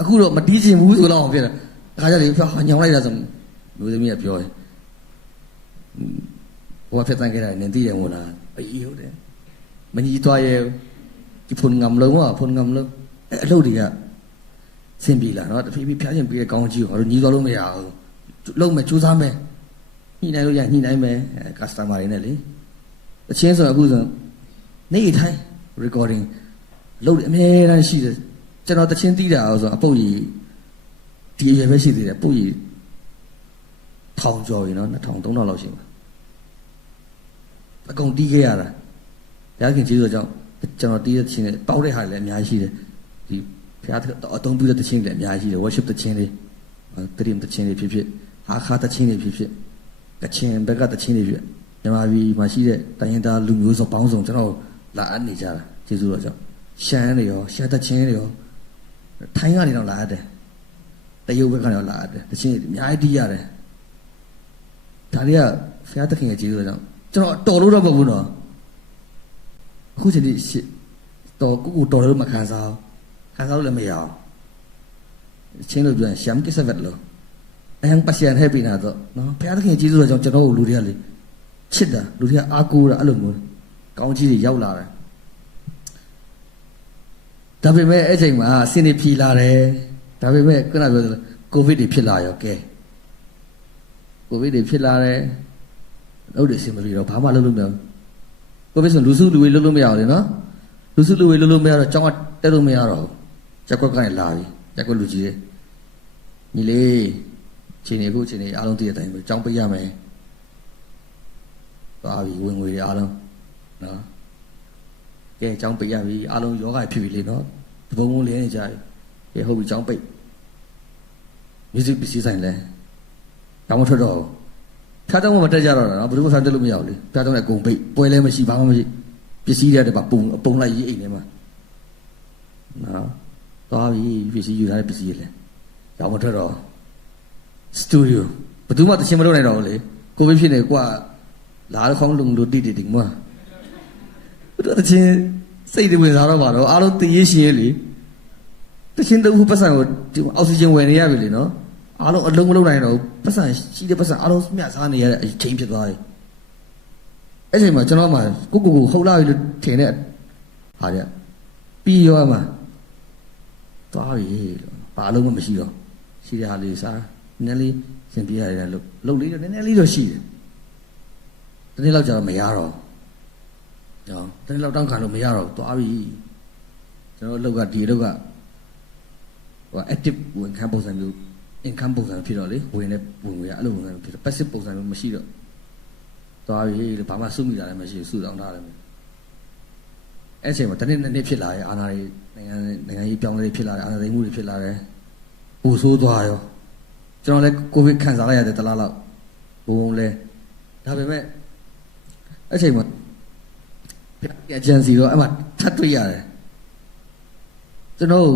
အခုတော့မတီးချင်ဘူးဆိုတော့အောင်ဖြစ်တယ်ဒါကြလေညောင်လိုက်တာဆိုမျိုးသမီးကပြောတယ်ဟိုဖြစ်တန်းခဲ့တာနင်သိရမို့လားအေးဟုတ်တယ်မကြီးသွားရဲ့ဒီဖုန်ငမ်လုံးကဖုန်ငမ်လုံးအလုပ်တွေကဆင်ပြေလာနော်တဖြည်းဖြည်းဖျားချင်ပြီးတဲ့ကောင်းကြီးကိုငါတို့ညီသွားလို့မရဘူးလုံးမယ်စူးစမ်းမယ်ညှိနှိုင်းလို့ရညှိနှိုင်းမယ်customer တွေနဲ့လေအချင်းဆိုအခုဆိုနေထိုင် recording လုပ်အများတန်းရှိတယ်ကျွန်တော်တချင်းတီးတာဆိုအပုတ်ကြီးဒီအရွယ်ပဲရှိသေးတယ်ပုတ်ကြီး1000ကျော်ပြီနော်2000 3000လောက်ရှိမှာအကုန်တီးခဲ့ရတာဘုရားခင်ကျေးဇူးကြောင့်ကျွန်တော်တီးတဲ့တချင်းတွေပေါက်တဲ့ဟာတွေလည်းအများကြီးရှိတယ်ဒီဘုရားအသုံးပြုတဲ့တချင်းတွေလည်းအများကြီးရှိတယ် worship တချင်းတွေတရင်တချင်းတွေဖြစ်ဟာခါတချင်းတွေဖြစ်ကချင်းဘက်ကတချင်းတွေဖြစ်မြန်မာပြည်မှာရှိတဲ့တိုင်းရင်းသားလူမျိုးစုံပေါင်းစုံကျွန်တော်လာအပ်နေကြတာကျေးဇူးတော်ကြောင့်ရှမ်းတွေရောရှမ်းတချင်းတွေရောထိုင်းကနေတော့လာရတယ်တရုတ်ဘက်ကနေတော့လာရတယ်တချင်းတွေအများကြီးတီးရတယ်ဒါတွေကဘုရားသခင်ရဲ့ကျေးဇူးတော်ကြောင့်ကျွန်တော်တော်လို့တော့မဟုတ်ဘူးနော်အခုချိန်ဒီတော်ကိုတော်လို့မခံစားလို့လည်းမရအောင်ချင်းလို့ပြောရင်ရှမ်းကိစ္စပဲလို့အရင်ပတ်စံဟဲ့ပြီနာတော့နော်ဘုရားသခင်ကျေးဇူးတော်ကြောင့်ကျွန်တော်တို့လူတွေကလေချစ်တာလူတွေကအားကိုးတာအဲ့လိုမျိုးကောင်းကြီးတွေရောက်လာတယ်ဒါပေမဲ့အဲ့ချိန်မှာစင်နေဖြီလာတယ်ဒါပေမဲ့ခုနပြောသလိုကိုဗစ်တွေဖြစ်လာရောကဲကိုဗစ်တွေဖြစ်လာတယ်ဟုတ်တယ်စင်မပြေတော့ဘာမှလုပ်လို့မရဘူးကိုဗစ်ဆိုလူစုလူဝေးလုပ်လို့မရဘူးလေနော်လူစုလူဝေးလုပ်လို့မရတော့ကျောင်းကတက်လို့မရတော့ဘူးချက်ကွက်ကနေလာပြီချက်ကွက်လူကြီးတွေညီလေးချိန်နေအခုချိန်နေအားလုံးသိတဲ့အတိုင်းပဲကျောင်းပေးရမယ် သွားပြီဝင်ငွေတွေအားလုံးနော်ကဲအကြောင်းပိတ်ရပြီအားလုံးယောဂဖြစ်ပြီလေနော်ဒီဘုံဘုံလေးနေကြပြီကဲဟုတ်ပြီအကြောင်းပိတ်music ပစ္စည်းဆိုင်လဲတောင်းမထွက်တော့ဖျားတောင်းမတက်ကြတော့နော်ဘယ်သူမှဖျားတက်လို့မရဘူးလေဖျားတောင်းလည်းအကုန်ပိတ်ပွဲလည်းမရှိဘာမှမရှိပစ္စည်းတွေတည်းပါပုံလိုက်ရေးအိမ်ထဲမှာနော်သွားပြီပစ္စည်းယူထားတဲ့ပစ္စည်းတွေလဲတောင်းမထွက်တော့စတူဒီယိုဘယ်သူမှတခြင်းမလုပ်နိုင်တော့ဘူးလေကိုဗစ်ဖြစ်နေကွာလာခေါင်းလုံလို့တိတိမဘယ်သူတခြင်းစိတ်တွေဝင်စားတော့ပါတော့အားလုံးတည်ရရှိရလေတခြင်းတူပတ်စံကိုအောက်ဆီဂျင်ဝယ်နေရပြီလေနော်အားလုံးအလုံးမလုံးနိုင်တော့ပတ်စံရှိတဲ့ပတ်စံအားလုံးမျှစားနေရတဲ့အချိန်ဖြစ်သွားပြီအဲ့ချိန်မှာကျွန်တော်မှကိုဟုတ်လာပြီလို့ထင်တဲ့ဟာကြပြီးရောမှာသွားပြီလို့ဘာအလုံးမမရှိတော့ရှိတဲ့ဟာလေးစားနည်းနည်းလေးသင်ပြရတယ်လို့လုပ်လေးတော့နည်းနည်းလေးတော့ရှိတယ်တနေ့လောက်ကြာတော့မရတော့နော်တနေ့လောက်တောင်းခံလို့မရတော့သွားပြီကျွန်တော်အလုပ်ကဒီအလုပ်ကဟို active ဝင်ခံပုံစံမျိုး income ပုံစံဖြစ်တော့လေဝင်နေဝင်ရအဲ့လိုပုံစံဖြစ်တော့ passive ပုံစံမျိုးမရှိတော့သွားပြီလို့ဘာမှစုမိတာလည်းမရှိဘူးစုတောင်းထားတယ်အဲ့ချိန်မှာတနေ့နေ့ဖြစ်လာရဲ့အာဏာတွေနိုင်ငံရေးပြောင်းလဲဖြစ်လာတယ်အာဏာသိမ်းမှုတွေဖြစ်လာတယ်ပူဆိုးသွားရောကျွန်တော်လည်းကိုဗစ်ခံစားလိုက်ရတယ်တလားလောက်ဘုံလဲဒါပေမဲ့အဲ့ချိန်မှာagency တော့အဲ့မှာထပ်တွေ့ရတယ်ကျွန်တော်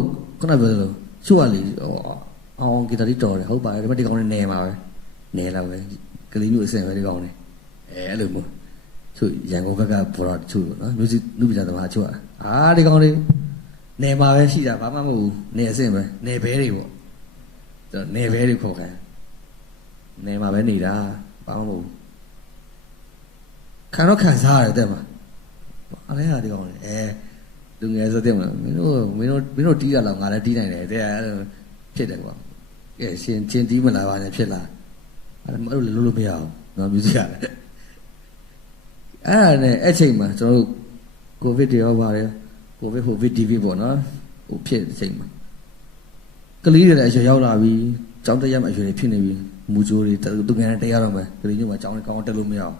ခုနပြောသလိုချို့ကလေအောင်ဂီတာလေးတော်တယ်ဟုတ်ပါတယ်ဒါပေမဲ့ဒီကောင်နဲ့နေမှာပဲနေလာပဲကလေးမျိုးအစင်ပဲဒီကောင်နဲ့အဲ့လိုမျိုးချို့ရန်ကုန်ဘက်ကပေါ်တော့ချို့နော်မျိုးစစ်လူပြကြသမားချို့ဒီကောင်လေးနေမှာပဲရှိတာဘာမှမဟုတ်ဘူးနေအစင်ပဲနေဘဲတွေပေါ့နေဘဲတွေခေါ်ခံနေမှာပဲနေတာဘာမှမဟုတ်ဘူးခံတော့ခံစားရတယ်တဲ့မှာအဲ့ဒါဒီကောင်လေးလူငယ်ဆိုတဲ့မလားမင်းတို့တီးရလောက်ငါလည်းတီးနိုင်တယ်တဲ့ဖြစ်တယ်ကွာကဲရှင်ချင်းတီးမလာပါနဲ့ဖြစ်လာအဲ့လိုလို့မရအောင်နော်မြူစစ်ရတယ်အဲ့ဒါနဲ့အဲ့ချိန်မှာကျွန်တော်တို့ကိုဗစ်တွေရောပါတယ်ကိုဗစ်ဒီဗီပေါ့နော်ဟိုဖြစ်တဲ့အချိန်မှာကလေးတွေလည်းအရွယ်ရောက်လာပြီကျောင်းတက်ရမှအရွယ်တွေဖြစ်နေပြီမူကြိုးတွေသူငယ်တက်ရတော့မယ်ကလေးညမှာကျောင်းတွေကောင်းတက်လို့မရအောင်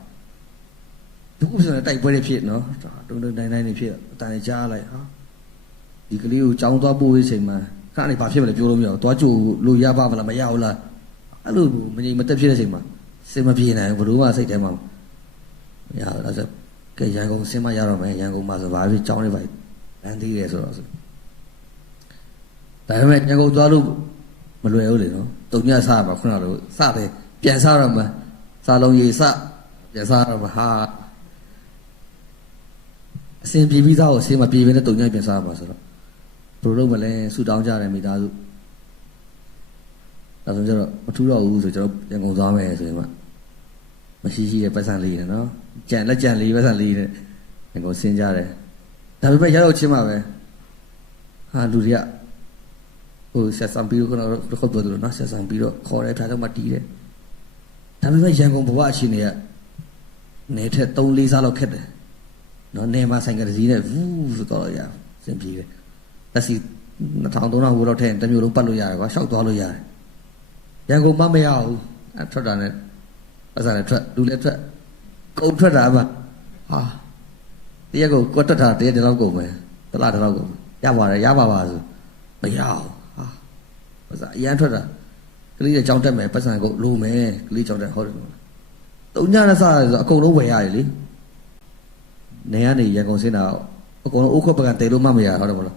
ဒီခုဆိုရင်တိုက်ပွဲတွေဖြစ်နော်တုံတိုင်းနေဖြစ်အတန်တွေကြားလိုက်ဟာဒီကလေးကိုကြောင်းသွားပို့ရေးချိန်မှာခဏနေဘာဖြစ်မလဲပြောလို့မရဘူးသွားကြိုလို့ရပါမလားမရဘူးလားအဲ့လိုမငြိမ်မသက်ဖြစ်တဲ့ချိန်မှာစင်မပြေနိုင်ဘူးဘယ်လိုမှစိတ်ထဲမှာမရဘူးအဲ့ဒါကရန်ကုန်စင်မရတော့မယ်ရန်ကုန်မှာဆိုဘာဖြစ်ကြောင်းတွေပါလမ်းသေးတယ်ဆိုတော့ဒါပေမဲ့ရန်ကုန်သွားလို့မလွယ်ဘူးလေနော်တုံညစားမှာခုနကလိုစတယ်ပြန်စားတော့မှစားလုံးရေးစပြန်စားတော့မှဟာအစဉ်ပြေပြီးသားကိုအစဉ်မပြေဘဲနဲ့တုံညပြန်စားပါဆိုတော့ဘယ်လိုလုပ်မလဲဆူတောင်းကြတယ်မိသားစုဒါဆိုကျတော့မထူးတော့ဘူးဆိုကျွန်တော်ရန်ကုန်သွားမယ်ဆိုရင်မှမရှိရှိရဲ့ပတ်စံလေးနဲ့နော်ကြံလက်ကြံလေးပတ်စံလေးနဲ့ရန်ကုန်ဆင်းကြတယ်ဒါပေမဲ့ရတော့ချင်းမှာပဲဟာလူတွေကဟိုဆက်ဆံပြီးတော့ခေါ်ပြောတယ်နော်ဆက်ဆံပြီးတော့ခေါ်တဲ့ဖျားတော့မှတီးတယ်ဒါပေမဲ့ရန်ကုန်ဘဝအခြေအနေကနေထက်3-4စားလောက်ခက်တယ်နော်နေမှာဆိုင်ကတစ်စီးနဲ့ဝူးဆိုတော့ရစင်ပြေတယ်လက်စီ2000-3000ဝလောက်ထည့်တမျိုးလုံးပတ်လို့ရတယ်ကွာရှောက်သွားလို့ရတယ်ရန်ကုန်မရဘူးထွက်တာနဲ့ပတ်စံနဲ့ထွက်လူလည်းထွက်ကုန်ထွက်တာမှဟာတရက်ကိုကွတ်တက်တာတရက်တလောက်ကုန်မယ်တလားတလောက်ကုန်ရပါတယ်ရပါပါဆိုမရဘူးဟာပတ်စံအရန်ထွက်တာကလေးတွေကြောင်းတက်မယ်ပတ်စံကိုလိုမယ်ကလေးကြောင်းတက်ဟုတ်တယ်တုံညနဲ့စားဆိုအကုန်လုံးဝယ်ရတယ်လေနေရနေရန်ကုန်စင်းတာအကုန်လုံးအိုးခွက်ပကံတဲလို့မရဟုတ်တယ်မလား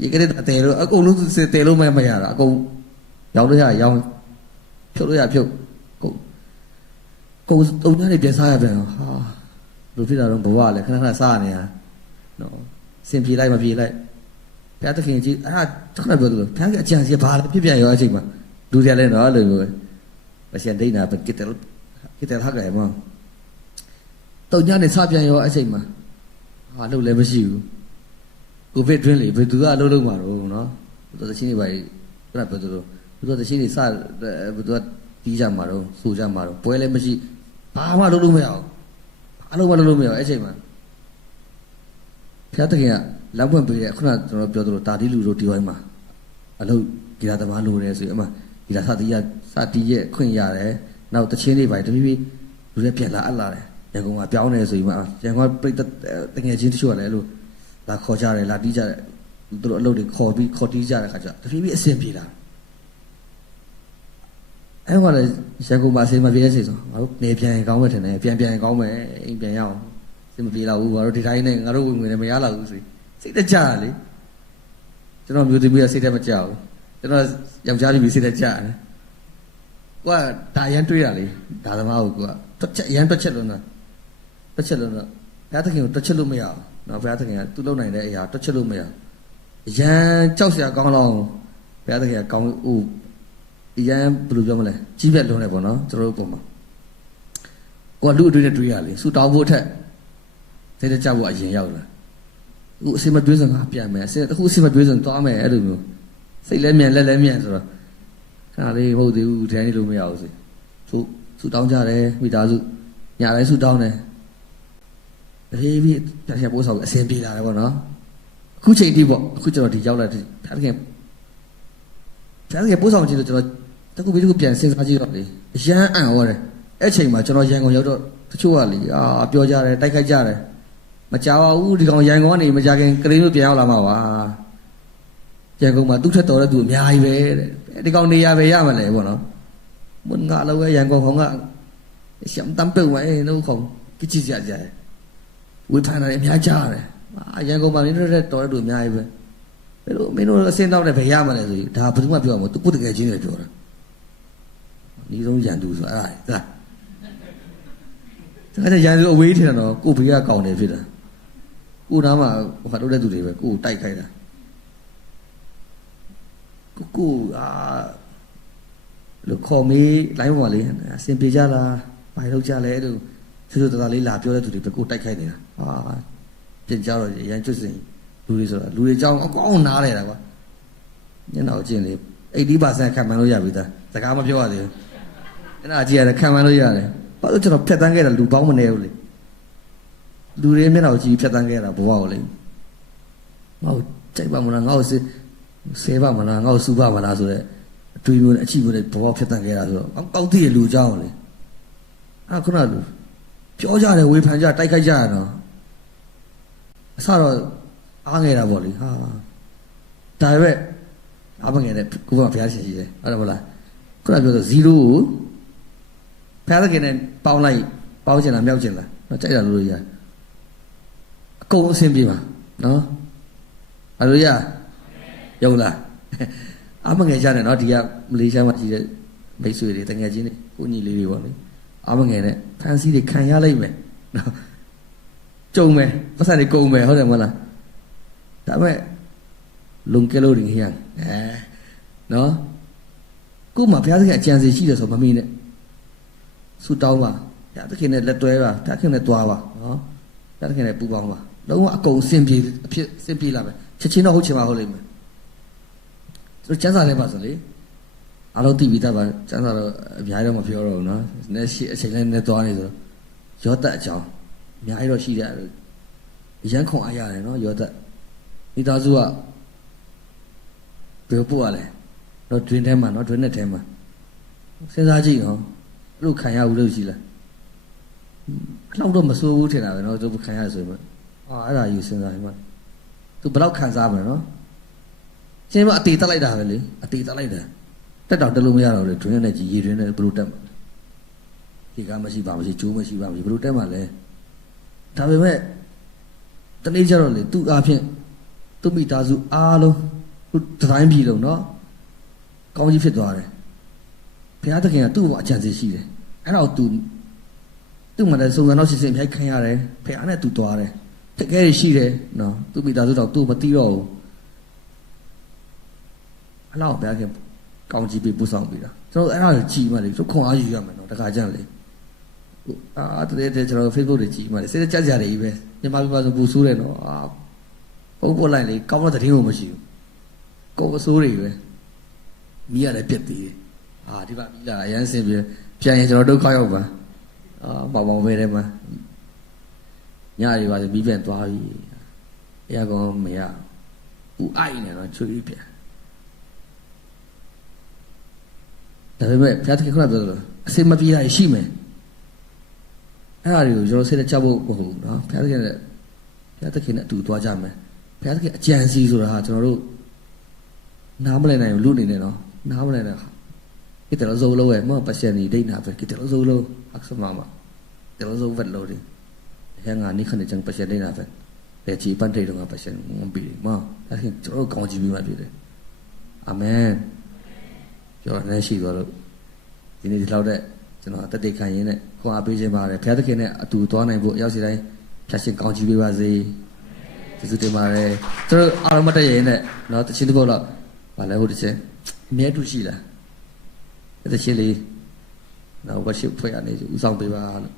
ရေကလေးတဲလို့အကုန်လုံးတဲလို့မရတာအကုန်ရောင်းလို့ရရောင်းဖြုတ်လို့ရဖြုတ်ကုန်တုံညနေပြန်စားရပြန်ဟာလူဖြစ်တာတော့ဘဝလည်းခဏခဏစားနေရနော်စင်ပြေလိုက်မပြေလိုက်ဘုရားသခင်ကြီးအဲ့ဒါခဏပြောလို့ဘုရားကအကြံစီဘာလဲပြပြရောအချိန်မှာလူတွေလည်းတော့လို့မရှင်ဒိနာပကိတယ်ဟာကြတယ်မောတုံညနေစားပြန်ရောအချိန်မှာဟာလို့လည်းမရှိဘူးကိုဗစ်တွင်းလေဘယ်သူကအလုပ်လုပ်မှာတော့နော်ဘယ်သူသချင်းတွေပါခဏပြောသလိုဘယ်သူသချင်းတွေစဘယ်သူကတီးကြမှာတော့စူကြမှာတော့ပွဲလည်းမရှိဘာမှလုပ်လို့မရအောင်အလုပ်မလုပ်လို့မရအောင်အဲ့ချိန်မှာဘုရားသခင်ကလမ်းပွင့်ပေးတဲ့ခုနကျွန်တော်ပြောသလိုတာတိလူတို့ဒီဝိုင်းမှာအလုပ်ဂီတာသမားလိုတယ်ဆိုရင်အမှဂီတာစတီးရဲ့ခွင့်ရတယ်နောက်တချင်းတွေပါတဖြည်းဖြည်းလူတွေပြန်လာအပ်လာတယ် ရန်ကုန်မှာပြောင်းနေဆိုပြီးမှရန်ကုန်ပြိတ္တတငယ်ချင်းတချို့ကလည်းလို့လာခေါ်ကြတယ်လာတီးကြတယ်သူတို့အလုပ်တွေခေါ်တီးကြတဲ့ခါကျတဖြည်းဖြည်းအဆင်ပြေလာအဲ့ဟောလည်းရန်ကုန်မှာအဆင်မပြေတဲ့စိတ်ဆိုငါတို့နေပြန်ရင်ကောင်းမယ်ထင်တယ်ပြန်ရင်ကောင်းမယ်အိမ်ပြန်ရအောင်အဆင်မပြေတော့ဘူးငါတို့ဒီတိုင်းနဲ့ငါတို့ဝင်ငွေနဲ့မရတော့ဘူးဆိုစိတ်တကြလေကျွန်တော်မျိုးသမီးကစိတ်တမကြဘူးကျွန်တော်ယောက်ျားလေးပြီးစိတ်တကြတယ်ကိုကဒါရန်တွေးရလေဒါသမားကိုကိုကတွက်ချက်ရန်တွက်ချက်လို့နော်တွက်ချက်လို့နော်ဘုရားသခင်ကိုတွက်ချက်လို့မရဘူးနော်ဘုရားသခင်ကသူ့လုံနိုင်တဲ့အရာတွက်ချက်လို့မရရန်ကြောက်စရာကောင်းတော့ဘုရားသခင်ကကောင်းဦးရန်ဘယ်လိုပြောမလဲကြီးပြတ်လုံးတယ်ပေါ့နော်ကျွန်တော်တို့ပုံမှာကိုကလူအတွေ့နဲ့တွေးရလေဆူတောင်းဖို့ထက်စိတ်တကြဖို့အရင်ရောက်လာအခုအစင်မတွေးစံကပြန်မယ်အခုအစင်မတွေးစံသွားမယ်အဲ့လိုမျိုးစိတ်လဲမြန်လက်လဲမြန်ဆိုတော့ခဏလေးမဟုတ်သေးဘူးတန်းနေလို့မရဘူးဆိုဆူတောင်းကြတယ်မိသားစုညာတိုင်းဆူတောင်းတယ်တဖြည်းဖြည်းပြန်ပြန်ပို့ဆောင်အစင်ပြေလာတယ်ပေါ့နော်အခုချိန်ထိပေါ့အခုကျွန်တော်ဒီရောက်လာတဲ့ဖခင်ပို့ဆောင်ကြည့်လို့ကျွန်တော်တခုပြီးတခုပြန်စဉ်းစားကြည့်တော့လေအရန်အံ့ဩတယ်အဲ့ချိန်မှာကျွန်တော်ရန်ကုန်ရောက်တော့တချို့ကလေပြောကြတယ်တိုက်ခိုက်ကြတယ်မကြောက်ဘူးဒီကောင်ရန်ကုန်ကနေမကြခင်ကလေးမျိုးပြန်ရောက်လာမှာပါရန်ကုန်မှာသူ့ထက်တော်တဲ့သူအများကြီးပဲတဲ့ဒီကောင်နေရပဲရမှာလေပေါ့နော်မွန်းငါလည်းရန်ကုန်ကောင်ကရှမ်တမ်ပြုံးဝဲနှုတ်ကောင်ကြည့်ကြကြတယ်ဝေဖန်တယ်အများကြတယ်ရန်ကုန်မှာနေတော့တော်တဲ့သူအများကြီးပဲဘယ်လိုမင်းတို့အစင်းတော့လည်းပဲရမှာလဲဆိုဒါဘယ်သူမှပြောမှာသူကိုယ်တကယ်ချင်းတွေပြောတာဒီဆုံးရန်သူဆိုအဲ့ဒါဒါရန်သူအဝေးထင်တော့ကိုဘေးကကောင်းတယ်ဖြစ်တာကိုနားမှာဟိုတို့တဲ့သူတွေပဲကိုတိုက်ခိုက်တာကိုလို့ခေါ်မေးလိုင်းပေါ်မှာလေအစင်ပြေကြလားဘာလို့ကြလဲလို့သူတို့တော်လေးလာပြောတဲ့သူတွေပဲကိုတိုက်ခိုက်နေတာပြင်ကြတော့ရန်ကျွတ်စင်လူတွေဆိုတာလူတွေကြောင်းအကောင်းနားလဲတာကွာညနေအချင်းလေ80%ခံမှန်းလို့ရပြီသားစကားမပြောရသေးဘူးအဲ့ဒါကြည့်ရတယ်ခံမှန်းလို့ရတယ်ဘာလို့ကျွန်တော်ဖြတ်တန်းခဲ့တာလူပေါင်းမနေဘူးလေလူတွေမျက်နှာကြည့်ဖြတ်တန်းခဲ့တာဘဝကိုလေငါ့ကိုကြိုက်ပါမလားငါ့ကိုဆဲပါမလားငါ့ကိုစူပါမလားဆိုတဲ့အတွေ့အမျိုးနဲ့အချိမျိုးနဲ့ဘဝဖြတ်တန်းခဲ့တာဆိုတော့ကောက်တည်လူเจ้าလေအဲ့ခုနကလူပြောကြတယ်ဝေဖန်ကြတိုက်ခိုက်ကြရတော့အစတော့အားငယ်တာပေါ့လေဟာဒါပေမဲ့အားမငယ်တဲ့ကိုကဘုရားရှင်ရှိတယ်ဟုတ်တယ်မလားခုနပြောဆို0ကိုဘုရားသခင်နဲ့ပေါင်းလိုက်ပေါင်းချင်လားမြောက်ချင်လားကြိုက်တာလို့ရအကုန်အဆင်ပြေပါနော်အဲ့လိုရယုံလားအားမငယ်ကြတယ်နော်ဒီကမလေးရှားမှာရှိတဲ့မိတ်ဆွေတွေတငယ်ချင်းတွေကိုညီလေးတွေပေါ့လေအားမငယ်နဲ့ဖန်စီတွေခံရလိုက်မယ်နော်ကြုံမယ်ပတ်စံတွေကုန်မယ်ဟုတ်တယ်မလားဒါပေမဲ့လုံကဲလို့ရင်းနော်ကို့မှာဘုရားသခင်အကြံစီရှိတယ်ဆိုမမင်းနဲ့ဆူတောင်းပါဘုရားသခင်နဲ့လက်တွဲပါဘုရားသခင်နဲ့တွားပါနော်ဘုရားသခင်နဲ့ပူပေါင်းပါလုံးဝအကုန်အစင်ပြေအဖြစ်အစင်ပြေလာမယ်ချက်ချင်းတော့ဟုတ်ချင်ပါဟုတ်လိမ့်မယ်သူကျန်းစာလဲပါဆိုလေအားလုံးသိပြီးသားပါကျန်းစာတော့အများကြီးတော့မပြောတော့ဘူးနော်နည်းရှိအချိန်လေးနဲ့တွားနေဆိုရောသက်အကြောင်းအများကြီးတော့ရှိတယ်ရန်ခုံအားရတယ်နော်ရောသက်မိသားစုကဘယ်ပို့ရလဲတော့တွင်ထဲမှာနော်တွင်နဲ့ထဲမှာစဉ်းစားကြည့်နော်အဲ့လိုခံရဘူးလို့ရှိလားလောက်တော့မစိုးဘူးထင်တာပဲနော်သူခံရဆိုရင်အဲ့ဒါကြီးစဉ်းစားရင်သူဘယ်တော့ခံစားမလဲနော်ရှင်းမအတေတက်လိုက်တာပဲလေအတေတက်လိုက်တာတက်တော့တက်လို့မရတော့လေတွင်နဲ့ကြီးရေတွင်နဲ့ဘယ်လိုတက်မှာဒီကမရှိပါမရှိကျိုးမရှိပါမရှိဘယ်လိုတက်မှာလဲဒါပေမဲ့တနေ့ကျတော့လေသူ့အားဖြင့်သူ့မိသားစုအားလုံးသူတတိုင်းပြည်လုံးနော်ကောင်းကြီးဖြစ်သွားတယ်ဘုရားသခင်ကသူ့ဘောအကြံစီရှိတယ်အဲ့တော့သူ့မှာလည်းစုံစမ်းတော့စစ်စစ်အများကြီးခံရတယ်ဘုရားနဲ့သူသွားတယ်တကယ်ရှိတယ်နော်သူ့မိသားစုတော့သူ့မသိတော့ဘူးအဲ့တော့ဘုရားကကောင်းကြီးပေးပို့ဆောင်ပေးတာကျွန်တော်အဲ့ဒါကိုကြည်မှလေသူခွန်အားယူရမယ်နော်တခါကျလေတဲ့ကျွန်တော် Facebook တွေကြည်မှလေစိတ်ကြကြတယ်ကြီးပဲမြန်မာပြည်မှာဆိုပူဆိုးတယ်နော်ပုံပေါ်လိုက်လေကောင်းတဲ့သတင်းကိုမရှိဘူးကိုယ်အဆိုးတွေပဲမိရတယ်ပြက်သေးတယ်ဒီပါမိလာအရန်စင်ပြပြန်ရင်ကျွန်တော်ဒုက္ခရောက်ပါပေါင်ပဲထဲမှာညရီပါဆိုမိပြန်သွားပြီအရာကောမရဦးအိုက်နေတော့ချွေးပြန်ဒါပေမဲ့ဘုရားသခင်ကပြောတယ်အစင်မပြေရရှိမယ် အဲ့ဒါတွေကိုကျွန်တော်စိတ်နဲ့ကြောက်ဖို့မဟုတ်ဘူးနော်ဘုရားသခင်နဲ့အတူသွားကြမယ်ဘုရားသခင်အကြံစီဆိုတာဟာကျွန်တော်တို့နားမလည်နိုင်ဘူးလူအနေနဲ့နော်နားမလည်တဲ့အခါကိတ္တလောဇုံလို့ရဲ့မောပတ်စံနေဒိတ်နာပဲကိတ္တလောဇုံလို့အခစမမကိတ္တလောဇုံဝတ်လို့ဒီဟဲ့ငါနိခနဲ့ချင်ပတ်စံနေနာပဲတဲ့ချီပန်တဲ့တော့ပတ်စံမပြီးမောအဲ့ဒါကျွန်တော်ကောင်းကြည့်ပြီးမှဖြစ်တယ်အာမင်ပြောရနေရှိသွားလို့ဒီနေ့ဒီလောက်တဲ့ကျွန်တော်တသက်ခံရင်းနဲ့ခွန်အားပေးခြင်းပါတယ်ဘုရားသခင်နဲ့အတူသွားနိုင်ဖို့အရောက်စီတိုင်းဖြတ်ရှင်ကောင်းချီးပေးပါစေကျေးဇူးတင်ပါတယ်ကျွန်တော်အားလုံးမတက်ရင်နဲ့နော်တချင်းတစ်ပုတ်တော့ဗာလဲဟုတ်တချင်းအမြဲတူရှိလားတချင်းလေးနော်ဝတ်ရှိဖွဲ့ရနေဦးဆောင်ပေးပါလို့